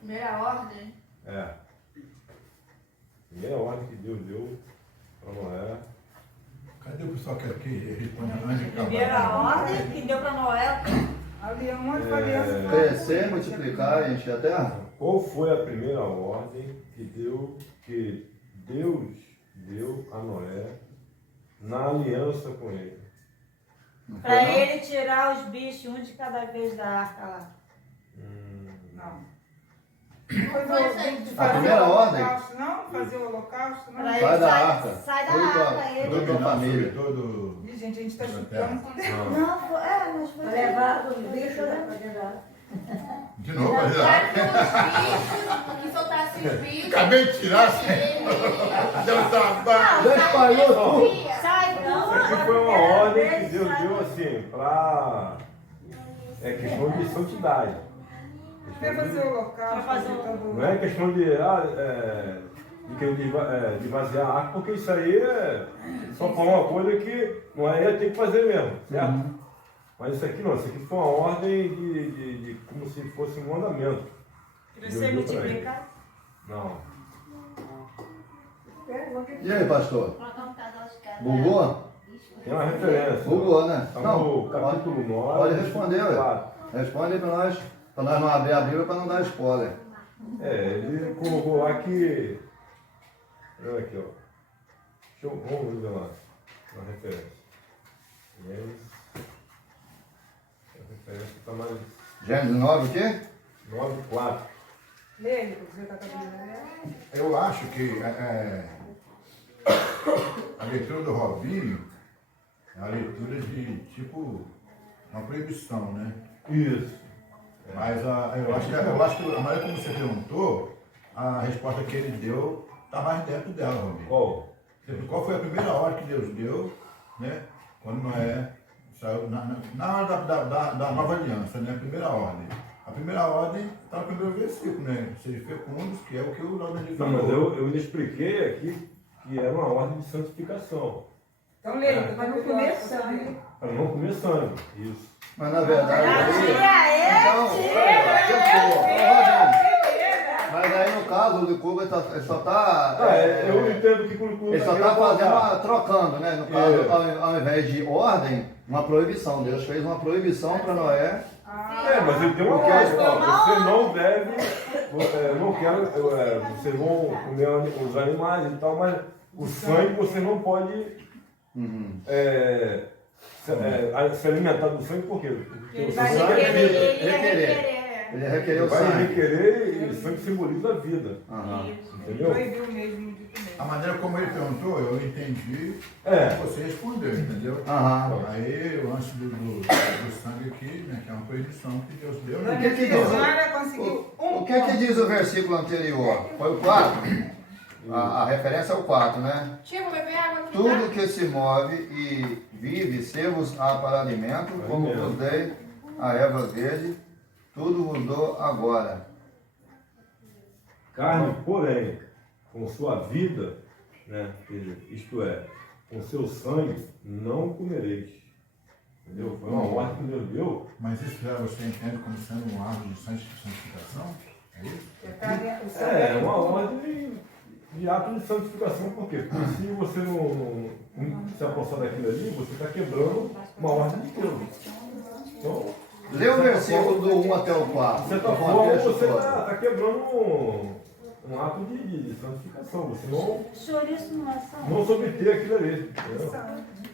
Primeira ordem. Primeira ordem que Deus deu para Noé. Cadê o pessoal que aqui responde antes de Primeira acabar? ordem que deu pra Noé. Onde foi a aliança? Crescer, multiplicar e encher a terra? Qual foi a primeira ordem que Deus deu a Noé na aliança com ele? Não foi, Pra não? ele tirar os bichos, um de cada vez da arca lá. Não. Foi de A fazer primeira o ordem? holocausto, não? Fazer o holocausto, não? Pra Sai ele da sai- arca. sai da Toda- arca, ele. toda a família. Todo... Ih, gente, a gente tá Toda chutando. Não, mas foi. Para levar os bichos lá para dentro da arca. De novo, mas Pra que os bichos, que soltasse os bichos. acabei de tirar, deu um trabalho. Já espalhou tudo. Sai Isso aqui tudo. foi uma ordem que Deus deu assim, para. É questão de santidade. Vai fazer o holocausto. Vai fazer o- todo- Não é questão de querer de vaziar a arca, porque isso aí só foi uma coisa que não ia ter que fazer mesmo, certo? Mas isso aqui não, isso aqui foi uma ordem de como se fosse um mandamento. Crescer e multiplicar. Não. E aí, pastor? Bugou? Tem uma referência. Bugou, né? Está no capítulo 9. Pode responder, ué. 4. Responde aí pra nós não abrir a Bíblia pra não dar spoiler. Ele colocou lá que. Olha aqui, ó. Vamos ver lá. Uma referência. A referência está mais. Gênesis 9 o quê? 9:4. Lê, você está com a Bíblia. Eu acho que a leitura do Robinho é a leitura de tipo uma proibição, né? Isso. Mas eu acho que a maneira como você perguntou, a resposta que ele deu está mais dentro dela, Robinho. Qual foi a primeira ordem que Deus deu, né? Quando Noé saiu na hora da nova aliança, né? A primeira ordem. A primeira ordem está no primeiro versículo, né? Sejam fecundos, que é o que o Ronald Não, falou. mas eu ainda expliquei aqui que era uma ordem de santificação. Então lê, Para não comer sangue. Para não comer sangue. Isso. Mas na verdade. Mas aí no caso o Licuba ele só está. Eu entendo que quando Ele só está fazendo trocando, né? No caso, ao invés de ordem, uma proibição. Deus fez uma proibição para Noé. Mas ele tem uma Porque ordem. Você não deve. Eu não quero. Vocês vão comer os animais e tal, mas o sangue você não pode. Se alimentar do sangue, por quê? Porque Ele o vai sangue é vida. requerer. Ele requerer o Vai sangue. requerer e o sangue simboliza a vida. Entendeu? Proibiu mesmo de comer. A maneira como ele perguntou, eu entendi você respondeu, entendeu? Aí o lance do sangue aqui, né, que é uma proibição que Deus deu. O que que diz? Joana conseguiu O que diz o versículo anterior? Foi o 4? A referência é o 4, né? Tia, vou beber água aqui, Tudo que se move e vive, ser-vos-á para alimento, como vos dei a erva verde, tudo vos dou agora. Carne, porém, com sua vida, né, isto é, com seu sangue, não comereis. Entendeu? Foi uma ordem que Deus deu. Mas isso já você entende como sendo um ato de santificação? É isso? É uma ordem de ato de santificação, por quê? Porque se você não se apossar daquilo ali, você está quebrando uma ordem de Deus. Então, Lê o versículo do 1 até o 4. de certa forma, você está quebrando um ato de santificação. Você não subter aquilo ali. Entendeu?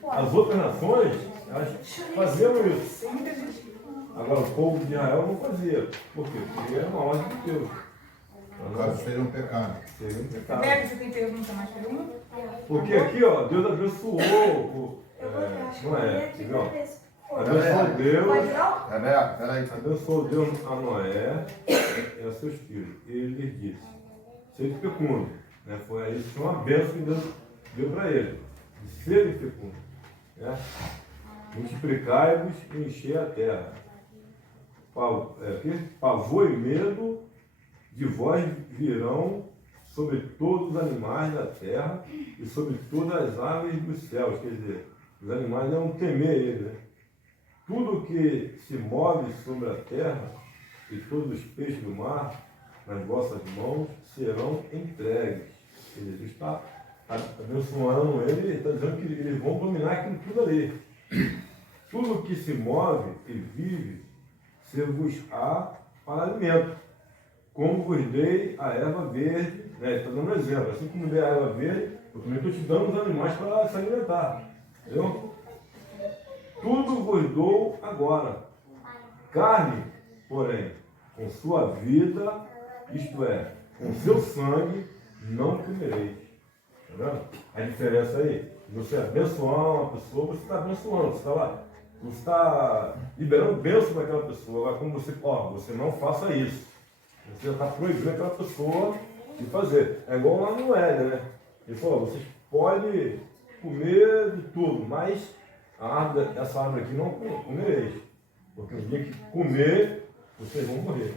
As outras nações, elas faziam isso. Agora, o povo de Israel não fazia. Por quê? Porque era uma ordem de Deus. No caso, seria um pecado. Seria um pecado. Bebe, você tem pergunta mais pergunta? Porque aqui, ó, Deus abençoou. Não é? Abençoou Deus. Rebeca, peraí. Abençoou Deus a Noé e a seus filhos. E ele lhes disse: sede fecundo. Né? Foi aí que foi uma bênção que Deus deu para ele. De sede fecundo. Né? Multiplicai-vos e encher a terra. Pavor e medo de vós virão sobre todos os animais da terra e sobre todas as aves dos céus. Quer dizer, os animais não temer ele, né? Tudo que se move sobre a terra e todos os peixes do mar, nas vossas mãos, serão entregues. Quer dizer, Deus está abençoando ele, está dizendo que eles vão dominar aquilo tudo ali. Tudo que se move e vive, ser-vos-á para alimento. Como vos dei a erva verde, né? Ele está dando um exemplo. Assim como dei a erva verde, eu também estou te dando os animais para se alimentar. Entendeu? Tudo vos dou agora. Carne, porém, com sua vida, isto é, com seu sangue, não comereis. Está vendo? A diferença aí, você abençoar uma pessoa, você está abençoando, você está liberando bênção para aquela pessoa. Agora, como você não faça isso. Você já está proibindo aquela pessoa de fazer. É igual lá no Éden, né? Ele falou: vocês podem comer de tudo, mas essa árvore aqui não comereis. Porque no dia que comer, vocês vão morrer.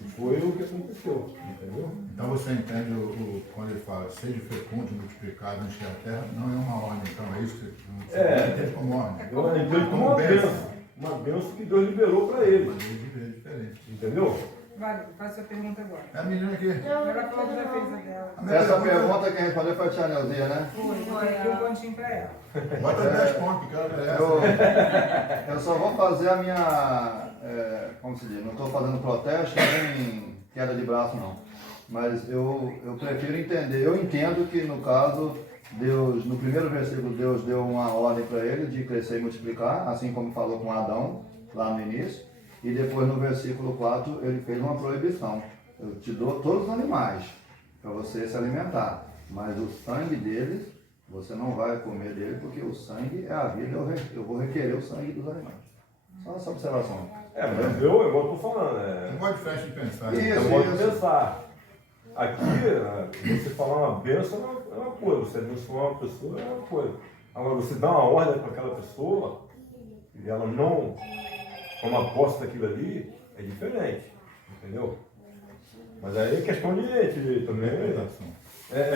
E foi o que aconteceu, entendeu? Então você entende quando ele fala seja fecundo, multiplicado, encher a terra, não é uma ordem, então é isso que você entende como ordem. Eu entendo como uma bênção que Deus liberou para ele. Mas é diferente. Entendeu? Vai, faz sua pergunta agora. É a menina aqui. Ela falou que já fez a dela. A minha Essa pergunta quem respondeu foi a tia Neuzinha, né? Foi, deu um pontinho pra ela. Bota 10 pontos, que ela merece. Eu só vou fazer a minha, como se diz, não estou fazendo protesto nem queda de braço não, mas eu prefiro entender, eu entendo que no caso, Deus, no primeiro versículo, Deus deu uma ordem para ele de crescer e multiplicar, assim como falou com Adão lá no início, e depois no versículo 4 ele fez uma proibição, eu te dou todos os animais para você se alimentar, mas o sangue deles, você não vai comer dele, porque o sangue é a vida, eu vou requerer o sangue dos animais. Só essa observação. Mas eu igual eu tô falando, Não pode diferente de pensar. Isso. eu gosto de pensar. Aqui, você falar uma bênção é uma coisa, você abençoar uma pessoa é uma coisa. Agora, você dá uma ordem para aquela pessoa, e ela não toma posse daquilo ali, é diferente, entendeu? Mas aí é questão de também,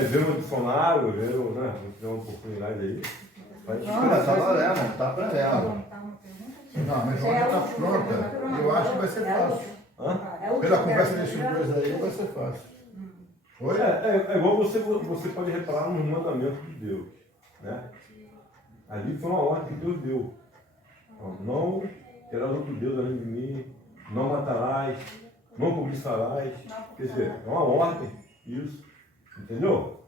ver no dicionário, ver, né, se tiver uma oportunidade aí. Tá valendo, tá aprendendo. Não, mas a está pronta, eu acho que vai ser fácil. Pela conversa desses dois aí, vai ser fácil. Oi? É igual você pode reparar nos mandamentos de Deus, né? Ali foi uma ordem que Deus deu. Não terás outro Deus além de mim, não matarás, não cobiçarás. Quer dizer, é uma ordem, isso, entendeu?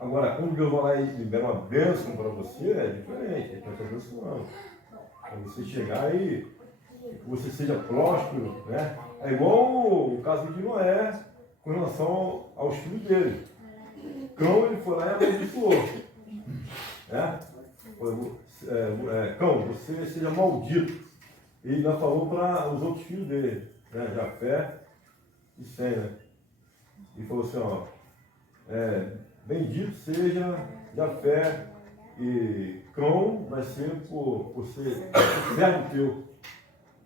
Agora, quando Deus vai lá e libera uma bênção para você, é diferente, ele está te abençoando. Para você chegar e que você seja próspero, né? É igual o caso de Noé com relação aos filhos dele. Cão, ele foi lá e abençoou. Né? Cão, você seja maldito. Ele ainda falou para os outros filhos dele, né? Jafé e Sem, né? E falou assim, ó, bendito seja Jafé e Cão vai ser por ser servo teu.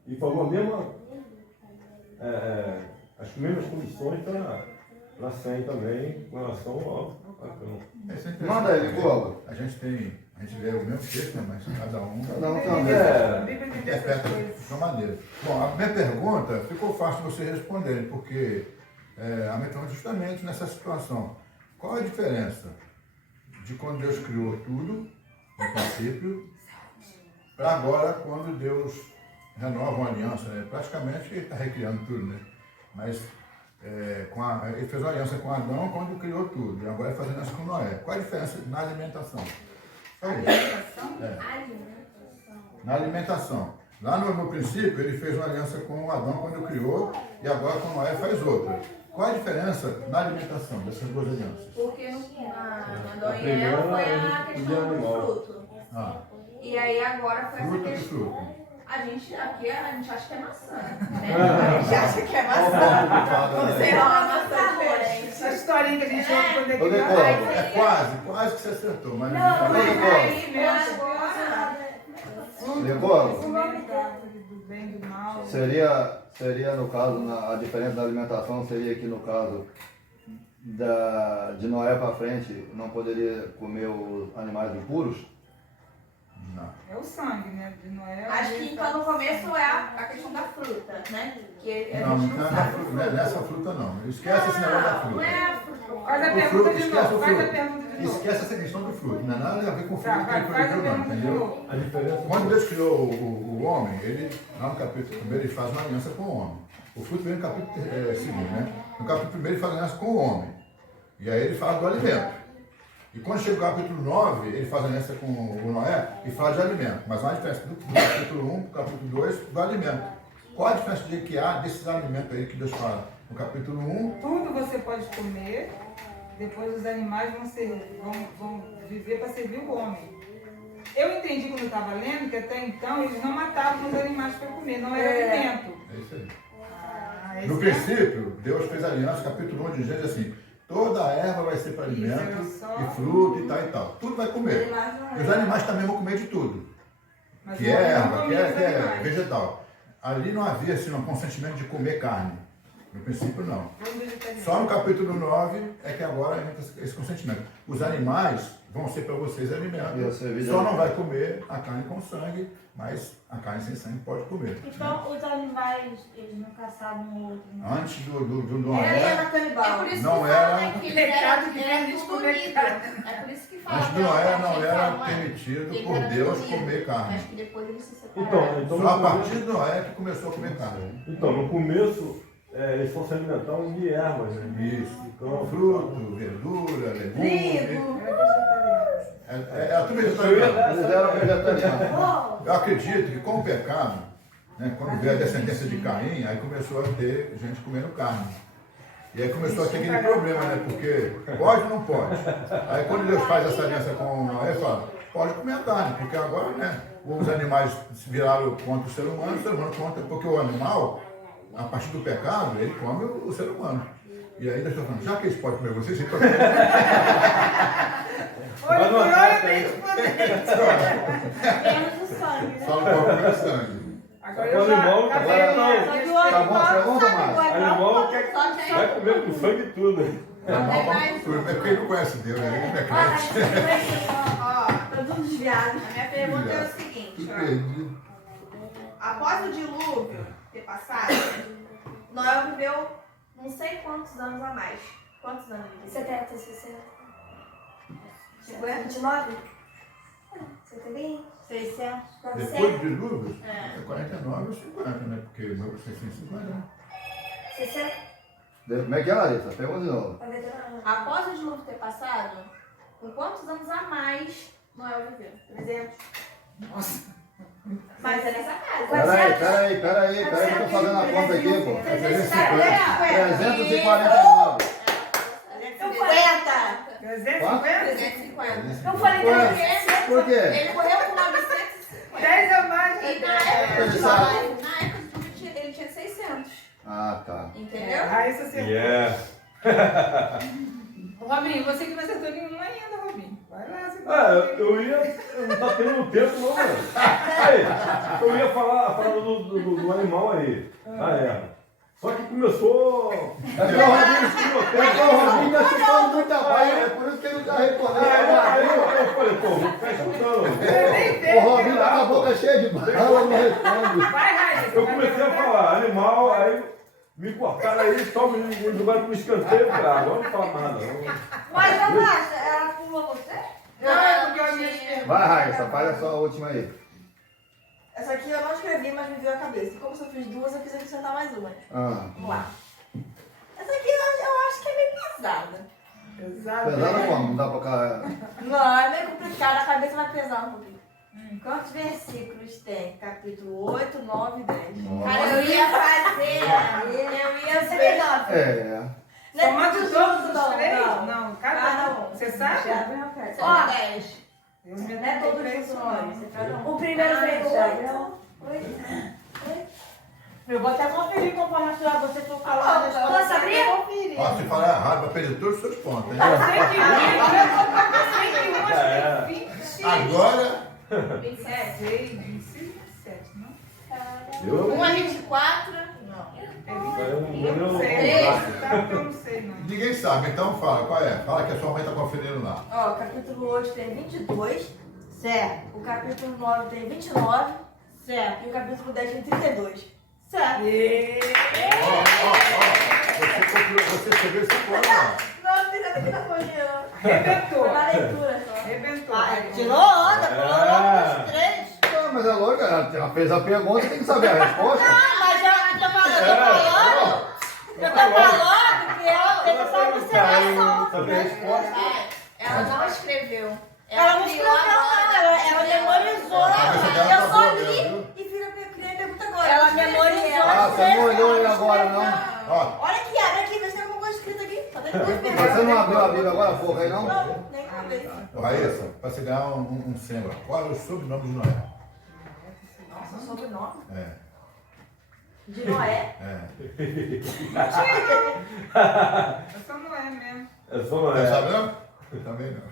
E falou a mesma, as mesmas condições para Sem também, com relação ao Cão. Manda ele, Gogo. A gente lê o mesmo texto, né, mas cada um tem uma interpreta de uma maneira. Bom, a minha pergunta ficou fácil de vocês responderem, porque a minha pergunta é justamente nessa situação. Qual a diferença de quando Deus criou tudo, no princípio, para agora, quando Deus renova uma aliança, né? Praticamente ele está recriando tudo, né? Mas ele fez uma aliança com Adão quando criou tudo, e agora ele faz aliança com Noé. Qual a diferença na alimentação? Na alimentação. Lá no princípio, ele fez uma aliança com Adão quando criou, e agora com Noé faz outra. Qual a diferença na alimentação dessas duas alianças? Porque na Daniel foi a questão do fruto. E aí agora foi essa questão. A gente acha que é maçã. Né? A gente acha que é maçã. Não sei lá, uma maçã diferente. Essa historinha que a gente ouve quando é Ô, criança. É quase que você acertou, mas Não, mas Gogo. aí mesmo. Gogo. Do bem e do mal. Seria no caso, a diferença da alimentação seria que no caso de Noé para frente não poderia comer os animais impuros? não. É o sangue, né? De Noé. Acho que então no começo é a questão da fruta, né? Que a Não, gente não sabe. não é nessa fruta não. Esquece esse negócio da Não fruta. é a fruta. Faz a O pergunta fruto, de esquece novo. o Faz a fruto. pergunta de novo. Esquece essa questão do fruto. Não é nada a ver com o fruto Tá, que ele faz a proibiu, não, pergunta de entendeu? novo. A diferença Quando Deus criou o homem, ele, lá no capítulo 1, ele faz uma aliança com o homem. O fruto vem no capítulo 2, né? No capítulo 1 ele faz aliança com o homem. E aí ele fala do alimento. E quando chega o capítulo 9, ele faz aliança com o Noé e fala de alimento. Mas há uma diferença do capítulo 1 para o capítulo 2 do alimento. Qual a diferença que há desses alimentos aí que Deus fala? No capítulo 1, Tudo você pode comer, depois os animais vão viver para servir o homem. Eu entendi quando eu estava lendo que até então eles não matavam os animais para comer, não era alimento. é isso aí. Esse No princípio, Deus fez aliança, capítulo 1 de Gênesis assim, toda a erva vai ser para alimento, Isso, só- e fruta e tal. Tudo vai comer. E os animais também vão comer de tudo. Mas Que o é homem não erva, que comia os é animais. vegetal. Ali não havia assim, um consentimento de comer carne. No princípio, não. Vamos vegetariano. Só no capítulo 9 é que agora entra esse consentimento. Os animais vão ser para vocês Ia alimentos. servir de Só não alimento. vai comer a carne com sangue, mas a carne sem sangue pode comer. Então, os animais, eles não caçavam o outro, não? Antes do Ela Noé, era É canibal. por isso Não que fala, era- né, que eles Pecado que eram fez tudo comer unido. carne. É por isso que fala. antes do que Noé a não gente era fala, permitido que por era Deus unido. comer carne. Acho que depois eles se separaram. Então Só a no partir começo, do Noé que começou a comer carne. então, no começo eles só se alimentavam de ervas, né? Isso. Então, Fruto, verdura, legume. Trigo. É tudo vegetariano. Eles eram vegetarianos. Eu acredito que com o pecado, né, quando veio a descendência de Caim, aí começou a ter gente comendo carne. E aí começou a ter aquele problema, né? Porque pode ou não pode? Aí quando Deus faz essa aliança com Noé, fala, pode comer carne, porque agora, né, os animais se viraram contra o ser humano contra, porque o animal, a partir do pecado, ele come o ser humano. E aí Deus está falando, já que eles podem comer vocês, então Olha, Mas não olha, ataca, bem hein? diferente. Menos o sangue, né? só não pode comer sangue. Agora O eu já animal tá acabei. falando, Só que o Tá bom, animal pergunta, sabe, o Márcio. animal quer, Só que vai comer com sangue e tudo. Animal come tudo, é porque ele não conhece Deus, né? Ele não é crente. Ó, Tá tudo desviado. a minha pergunta é o seguinte, Tudo ó. perdido. Após o dilúvio ter passado, Noé viveu não sei quantos anos a mais. Quantos anos ele viveu? 70, 60. 50? 29? 70? 600. Depois do dilúvio, É. é 49 ou 50, né? Porque o meu é 650, né? 60? Como é que é, Larissa? Pergunta de novo. 99. Após o dilúvio ter passado, com quantos anos a mais Noé viveu? 300. Nossa. Mas é nessa casa. Peraí, que eu tô fazendo a conta aqui, pô. 349. 350? 350. Eu falei Ué, 300. por quê? Ele morreu com 950. 10 a mais. E na época de Noé, ele tinha 600. Ah, tá. Entendeu? Ah, isso sim. Yeah. Robinho, você que não acertou nenhuma ainda, Robinho. Vai lá, você Eu não tá tendo tempo não, mano. Aí, eu ia falar do animal aí, da erva. Só que começou. O Robinho tá chupando muita baia, é por isso que ele não tá respondendo. Aí eu falei, pô, vou ficar escutando. O Robinho tá com a boca cheia de bala, não responde. Vai, Raíssa. Eu comecei a falar animal, aí me cortaram aí, só me jogaram pro escanteio, cara. Agora não fala nada. Mas, Márcia, ela pulou você? Não, é porque eu me Vai, Raíssa, faz a sua última aí. Essa aqui eu não escrevi, mas me veio a cabeça. E como eu só fiz duas, eu quis acrescentar mais uma. Ah, Vamos lá. Essa aqui eu acho que é meio pesada. pesada como? Não dá pra cá. Não, é meio complicado, a cabeça vai pesar um pouquinho. Quantos versículos tem? Capítulo 8, 9 e 10. Cara, eu ia fazer. Eu ia ver. É. Somando todos os Não, três? não. Não, cada Cada um. um. Você sabe? São 10. Eu me Não é todo todos isso os não. nomes, é cada um. O primeiro veio Gabriel. 8. Eu vou até conferir conforme você for falar. Posso abrir? Ó, se falar errado, vai perder todos os seus pontos, hein? Eu sei que uma tem 20. Agora, 27. 26, 27, não? Eu 1 a 24. Não. eu Eu não não sei. sei. Tá, porque eu não sei, não. ninguém sabe, então fala, qual é? Fala que a sua mãe tá conferindo lá. Ó, capítulo 8 tem 22. Certo. O capítulo 9 tem 29. Certo. E o capítulo 10 tem 32. Certo. Você escreveu esse ponto lá. Não, não tem nada aqui na folhinha, não. Arrebentou. Foi na leitura só. Arrebentou. Tirou onda, pulou logo os três. Não, mas é lógico, ela fez a pergunta, tem que saber a resposta. Mas eu tô falando. Eu tô falando que ela fez essa observação. Saber a resposta. Ela não escreveu. Ela não escreveu nada, ela memorizou. Eu só li E vira criei a pergunta agora. Ela memorizou. Ah, você não olhou ele agora, não? Ó, Olha aqui, abre aqui, vê se tem alguma coisa escrita aqui. Só tem duas Mas perguntas. você não abriu a Bíblia agora há pouco aí, não? Não, nem uma vez. ô, Raíssa, pra você ganhar um sembra, qual é o sobrenome de Noé? Nossa, sobrenome. É, De Noé. Essa não é mesmo. É só Você uma sabe não? Eu também não.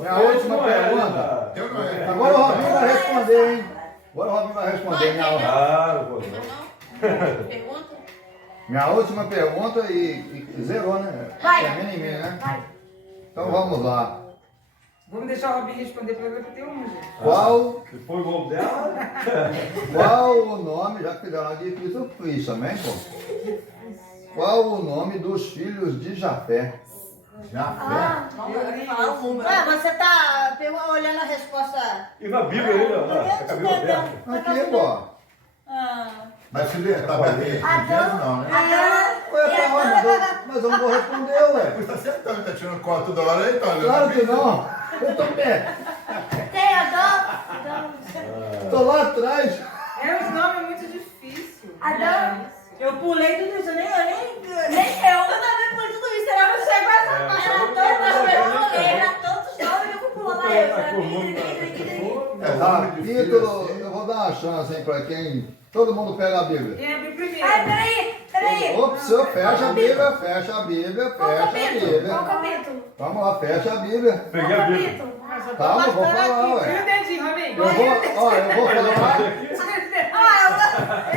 Minha última pergunta. Eu não é. Agora o Robinho vai responder, hein? Agora o Robinho vai responder. Ah, pô. Não? Pergunta? Minha última pergunta e zerou, né? Vai. Termina em mim, né? Vai. Então vamos lá. Vamos deixar o Robin responder para ela, ter um, gente. Qual, Se for o gol dela, qual o nome, já que fizeram uma difícil, eu fiz também, pô. Qual o nome dos filhos de Jafé? Jafé. Fala um número. Ué, você tá olhando a resposta. e na Bíblia ele, ó, tá com a Bíblia aberta. Aqui, pô. Mas se lê, tá aberto aí? Não, né? Ué, tá onde? Mas eu não vou responder, ué. Você tá acertando, tá tirando conta toda hora aí, tá olhando? Claro que não. Eu tô perto. Tem Adão? Tô lá atrás. Os nomes é muito difícil. Adão? Eu pulei tudo isso, eu nem Nem eu. Eu também pulei tudo isso, era você chegou essa parte. Era tantos nomes que eu vou pular lá. Capítulo, eu vou dar uma chance, hein, pra quem... Todo mundo pega a Bíblia. Quem abre primeiro? Ai, peraí. Ops, eu fecha a Bíblia, fecha a Bíblia, Qual fecha a capítulo? Bíblia. Qual capítulo? Vamos lá, fecha a Bíblia. Peguei a Bíblia. Capítulo? Calma, eu vou falar, Tira o ué. dedinho, Robin. Eu vou falar.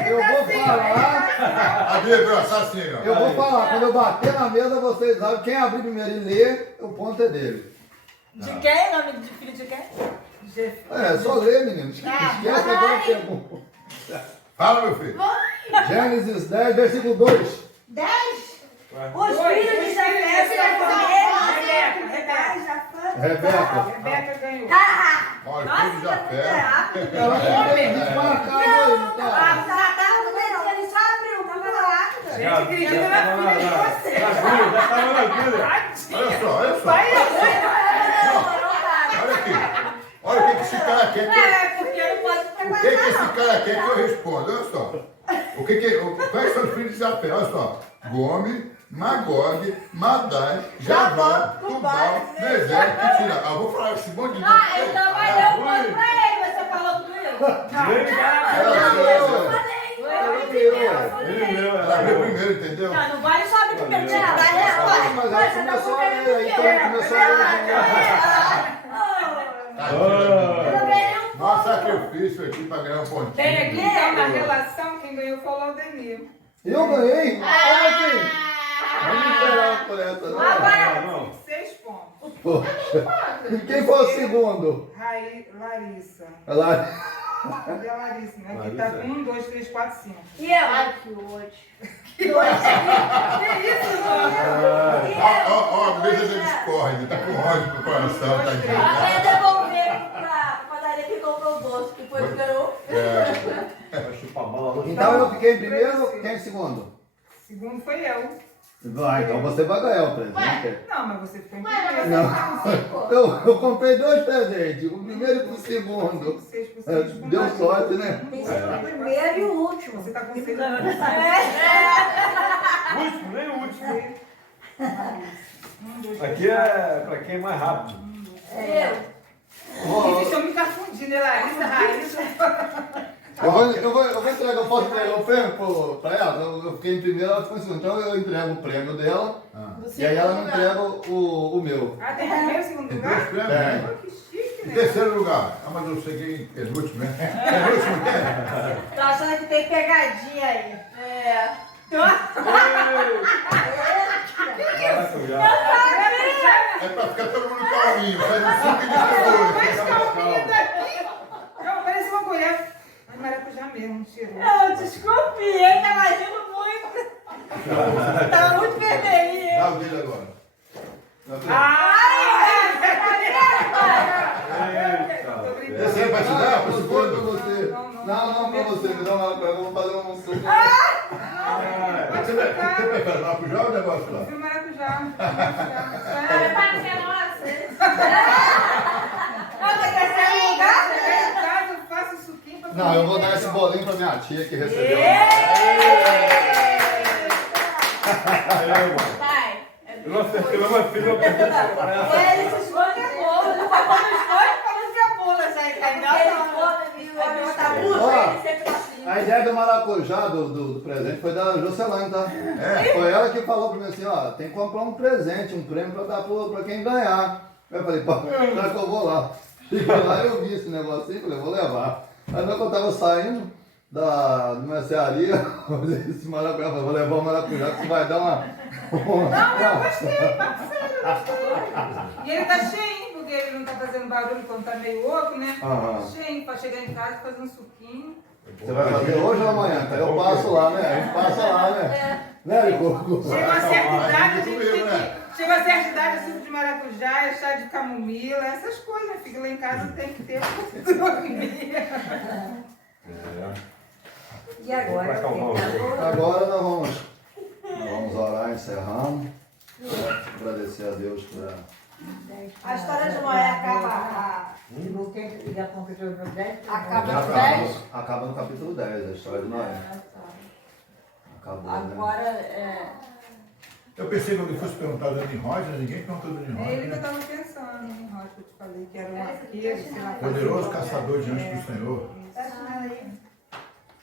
Eu vou falar. A Bíblia é assassina. Eu vou falar. Quando eu bater na mesa, vocês sabem. Quem abrir primeiro e ler, o ponto é dele. De quem? Nome de filho de quem? É, só ler, menino. Esquece agora a pergunta. Fala, meu filho. Gênesis 10, versículo 2. 10? Os filhos de Jafé Rebeca. Rebeca ganhou. Olha, o filho de Jafé. Ela tem desmarcado aí, tá? Ele só abriu, tava lá. Gente, acredita na filha de você. Já tava na Bíblia. Olha só, olha só. Olha aqui. Olha o que esse cara quer que É, porque não pode o que esse cara quer que eu responda? Olha só. Quais são os filhos de Jafé? Olha só. Gomes, Magog, Madai, Javã, Tubal, Meser, Quitina. Ah, vou falar esse monte de então vai dar um ponto pra ele, você falou tudo isso. Ele meu, Ela abriu primeiro, entendeu? Não vale só abrir primeiro, tira da Mas resposta. aí começou a ler, aí então começou a ler. Maior sacrifício aqui pra ganhar um pontinho. Tem aqui, então, na relação, quem ganhou foi o Laudenir. Eu ganhei? Olha aqui. Vamos esperar por essa, não. Agora, não. 6 pontos. Poxa. E quem foi o segundo? Larissa. Ela... Cadê a Larissa? Aqui tá com 1, 2, 3, 4, 5. E eu? Ai, que ódio. Que isso, mano? Ó, a mesa da discórdia, tá com ódio pro coração, tá de Vai devolver pra padaria que comprou o doce, que foi o que ganhou. Vai chupar bola. Então eu fiquei em primeiro, quem em segundo? Segundo foi eu. Vai, então você vai ganhar o presente. Não, mas você ficou em Ué, mas primeiro. você tá com 5. Eu comprei 2 presentes, o primeiro e o segundo. 6 por É, 6 deu sorte, né? O primeiro e o último. Você tá com 6 Último, nem o último. 1, 2, 3, Aqui é pra quem é mais rápido. Vocês estão me confundindo, né, Larissa? Raíssa. Eu vou entregar, eu posso entregar o prêmio pra ela? Eu fiquei em primeiro, ela ficou em segundo. Então eu entrego o prêmio dela e aí ela me entrega o meu. Ah, tem primeiro e segundo Tem lugar? 2 prêmios, É. né? Oh, que chique, Em né? terceiro lugar. Ah, mas eu cheguei em penúltimo, né? Penúltimo, né? Tô achando que tem pegadinha aí. É. É pra ficar todo mundo calminho, faz um suco de Mais cebola. calminha daqui. Não, parece uma mulher. Mas maracujá mesmo, tirou. Eu desconfiei, tava rindo muito. Tava muito vermelhinho. Dá o dele agora. Você vai te dar pro Não foi pra segundo? você. Não, pra você. Me dá uma, eu vou fazer um suco. Você prefere maracujá ou o negócio lá? Fui maracujá. Eu faço suquinho pra Não, eu vou dar esse bolinho pra minha tia que recebeu. Pai. Eu acertei, mas minha filha Ele se esconde a bola. Não foi quando esconde, quando se apula, gente. Ele tá Ó, ele sempre tá assim. a ideia do maracujá, do presente, foi da Jocelane, tá? Foi ela que falou pra mim assim, ó, tem que comprar um presente, um prêmio pra dar pra quem ganhar. Eu falei, pô, será que eu vou lá? Cheguei lá e eu vi esse negocinho, falei, vou levar. Aí quando eu tava saindo da mercearia, esse maracujá, falei, vou levar o maracujá que vai dar uma... Não, eu gostei, parceiro, eu gostei. E ele tá cheinho, fogo dele não tá fazendo barulho quando tá meio oco, né? Aham. Cheinho, pra chegar em casa e fazer um suquinho. Você vai fazer hoje ou amanhã? Tá? Eu passo lá, né? A gente passa lá, né? Né, Coco? Chega uma certa idade, a gente comigo, tem né? que... Chega uma certa idade, suco de maracujá, chá de camomila, essas coisas. Fica lá em casa, tem que ter pra dormir. E agora? Vai acalmar o jogo. Agora nós vamos orar encerrando. Agradecer a Deus por A história de Noé acaba. E vou ter ligar para o professor no 10. Acaba no 10. Acaba no capítulo 10, a história de Noé. Acabou, né? Agora, Eu pensei que alguém fosse perguntar do Nimrod, né? Ninguém perguntou do É Nimrod. ele que eu Né? tava pensando, hein, Rocha, que eu te falei, que era um arqueiro, sei lá. Poderoso caçador diante do Senhor.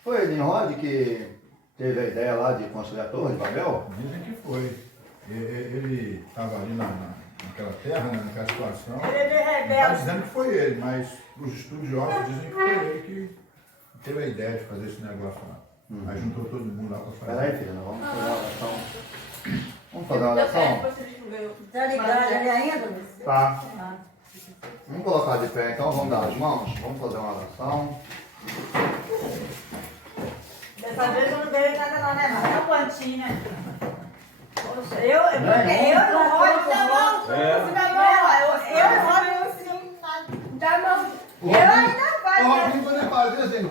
Foi Nimrod que teve a ideia lá de construir a Torre de Babel? Dizem que foi. Ele estava ali naquela terra, né? Naquela situação. ele é meio Não está rebelde. dizendo que foi ele, mas os estudiosos dizem que foi ele que teve a ideia de fazer esse negócio lá. Aí juntou todo mundo lá para fazer. Peraí, filha, nós vamos fazer uma oração. Vamos fazer uma oração? Está ligado ali ainda? Tá. Ah. Vamos colocar de pé então, vamos dar as mãos, vamos fazer uma oração. Dessa vez eu não veio nada não, né? Mas é uma plantinha. Poxa, eu não rodo da mão. É. Você dá mão, eu rodo assim, da mão. Eu ainda O faço. Robinho quando ele fazia assim,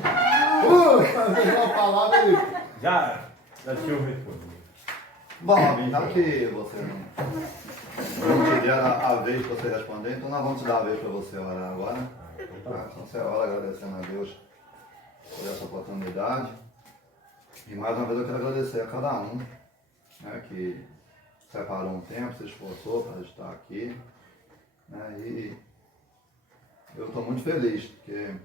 fazer uma palavra ele... Já tinha eu respondido. Bom, Robinho, já que você não te deram a vez para você responder, então nós vamos te dar a vez para você orar agora. Tá? Então você ora agradecendo a Deus por essa oportunidade. E mais uma vez eu quero agradecer a cada um, né, que separou um tempo, se esforçou para estar aqui. Né, e eu estou muito feliz, porque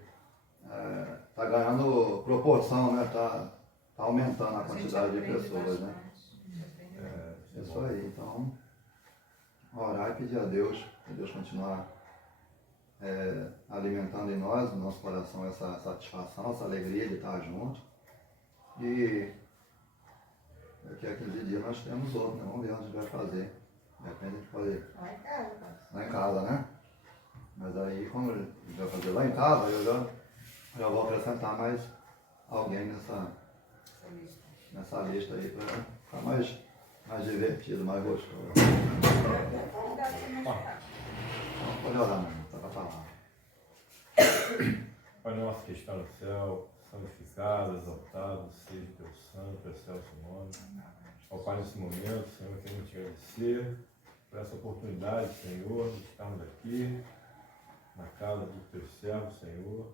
está ganhando proporção, né? Tá aumentando a quantidade de pessoas, né? É isso aí, então orar e pedir a Deus, que Deus continuar alimentando em nós, no nosso coração, essa satisfação, essa alegria de estar junto. E daqui a 15 dias nós temos outro, né? Vamos ver onde a gente vai fazer. De repente a gente pode ir lá em casa, né? Mas aí, como a gente vai fazer lá em casa, eu já vou acrescentar mais alguém nessa lista aí para ficar mais divertido, mais gostoso. Pode orar, mano, tá para falar. Pai nosso que está no céu, santificado, exaltado, seja o teu santo, excelso nome. Ó Pai, nesse momento, Senhor, queremos te agradecer por essa oportunidade, Senhor, de estarmos aqui na casa dos teus servos, Senhor,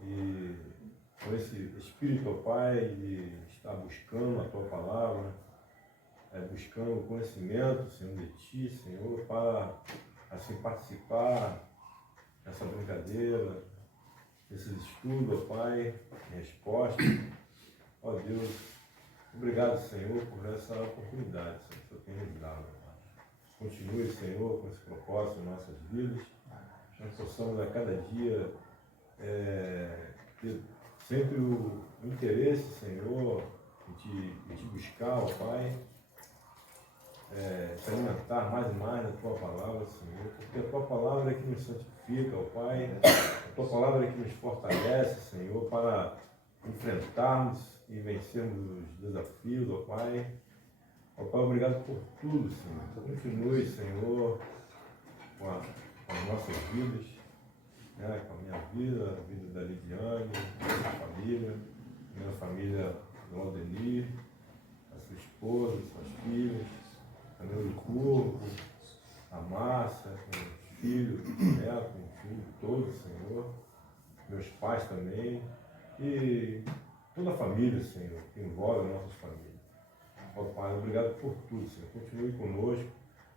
e com esse espírito, ó Pai, de estar buscando a tua palavra, buscando o conhecimento, Senhor, de ti, Senhor, para assim participar dessa brincadeira, desses estudos, ó Pai, resposta. Ó Deus, obrigado, Senhor, por essa oportunidade, Senhor, que o Senhor tem nos dado, Pai. Continue, Senhor, com esse propósito em nossas vidas. Nós possamos a cada dia ter sempre o interesse, Senhor, de te buscar, ó Pai, se alimentar mais e mais da Tua Palavra, Senhor, porque a Tua Palavra é que nos santifica, ó Pai, a Tua Palavra é que nos fortalece, Senhor, para enfrentarmos e vencermos os desafios, ó Pai. Ó Pai, obrigado por tudo, Senhor. Continue, Senhor, com as nossas vidas, né, com a minha vida, a vida da Lidiane, minha família do Aldenir, a sua esposa, suas filhas, também o Curvo, a Márcia, os filhos, o neto, enfim, todos, Senhor, meus pais também, e toda a família, Senhor, que envolve as nossas famílias. Ó Pai, obrigado por tudo, Senhor. Continue conosco,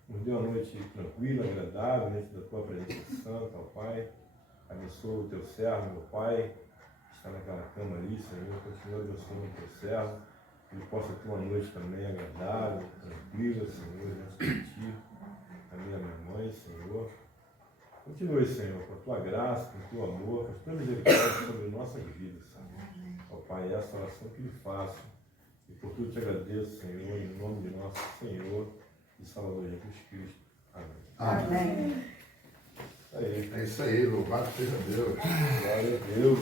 nos dê uma noite tranquila, agradável, dentro da Tua presença santa, ó Pai. Abençoa o Teu servo, meu Pai, que está naquela cama ali, Senhor. Continua abençoando o Teu servo, que ele possa ter uma noite também agradável, tranquila, Senhor, diante de Ti, a minha mãe, Senhor. Continue, Senhor, com a Tua graça, com o Teu amor, com a Tua misericórdia sobre nossas vidas, Senhor. Ó Pai, essa oração que lhe faço, e por tudo te agradeço, Senhor, em nome de nosso Senhor e Salvador Jesus Cristo. Amém. Amém. Aí, É isso aí, louvado seja Deus. glória a Deus.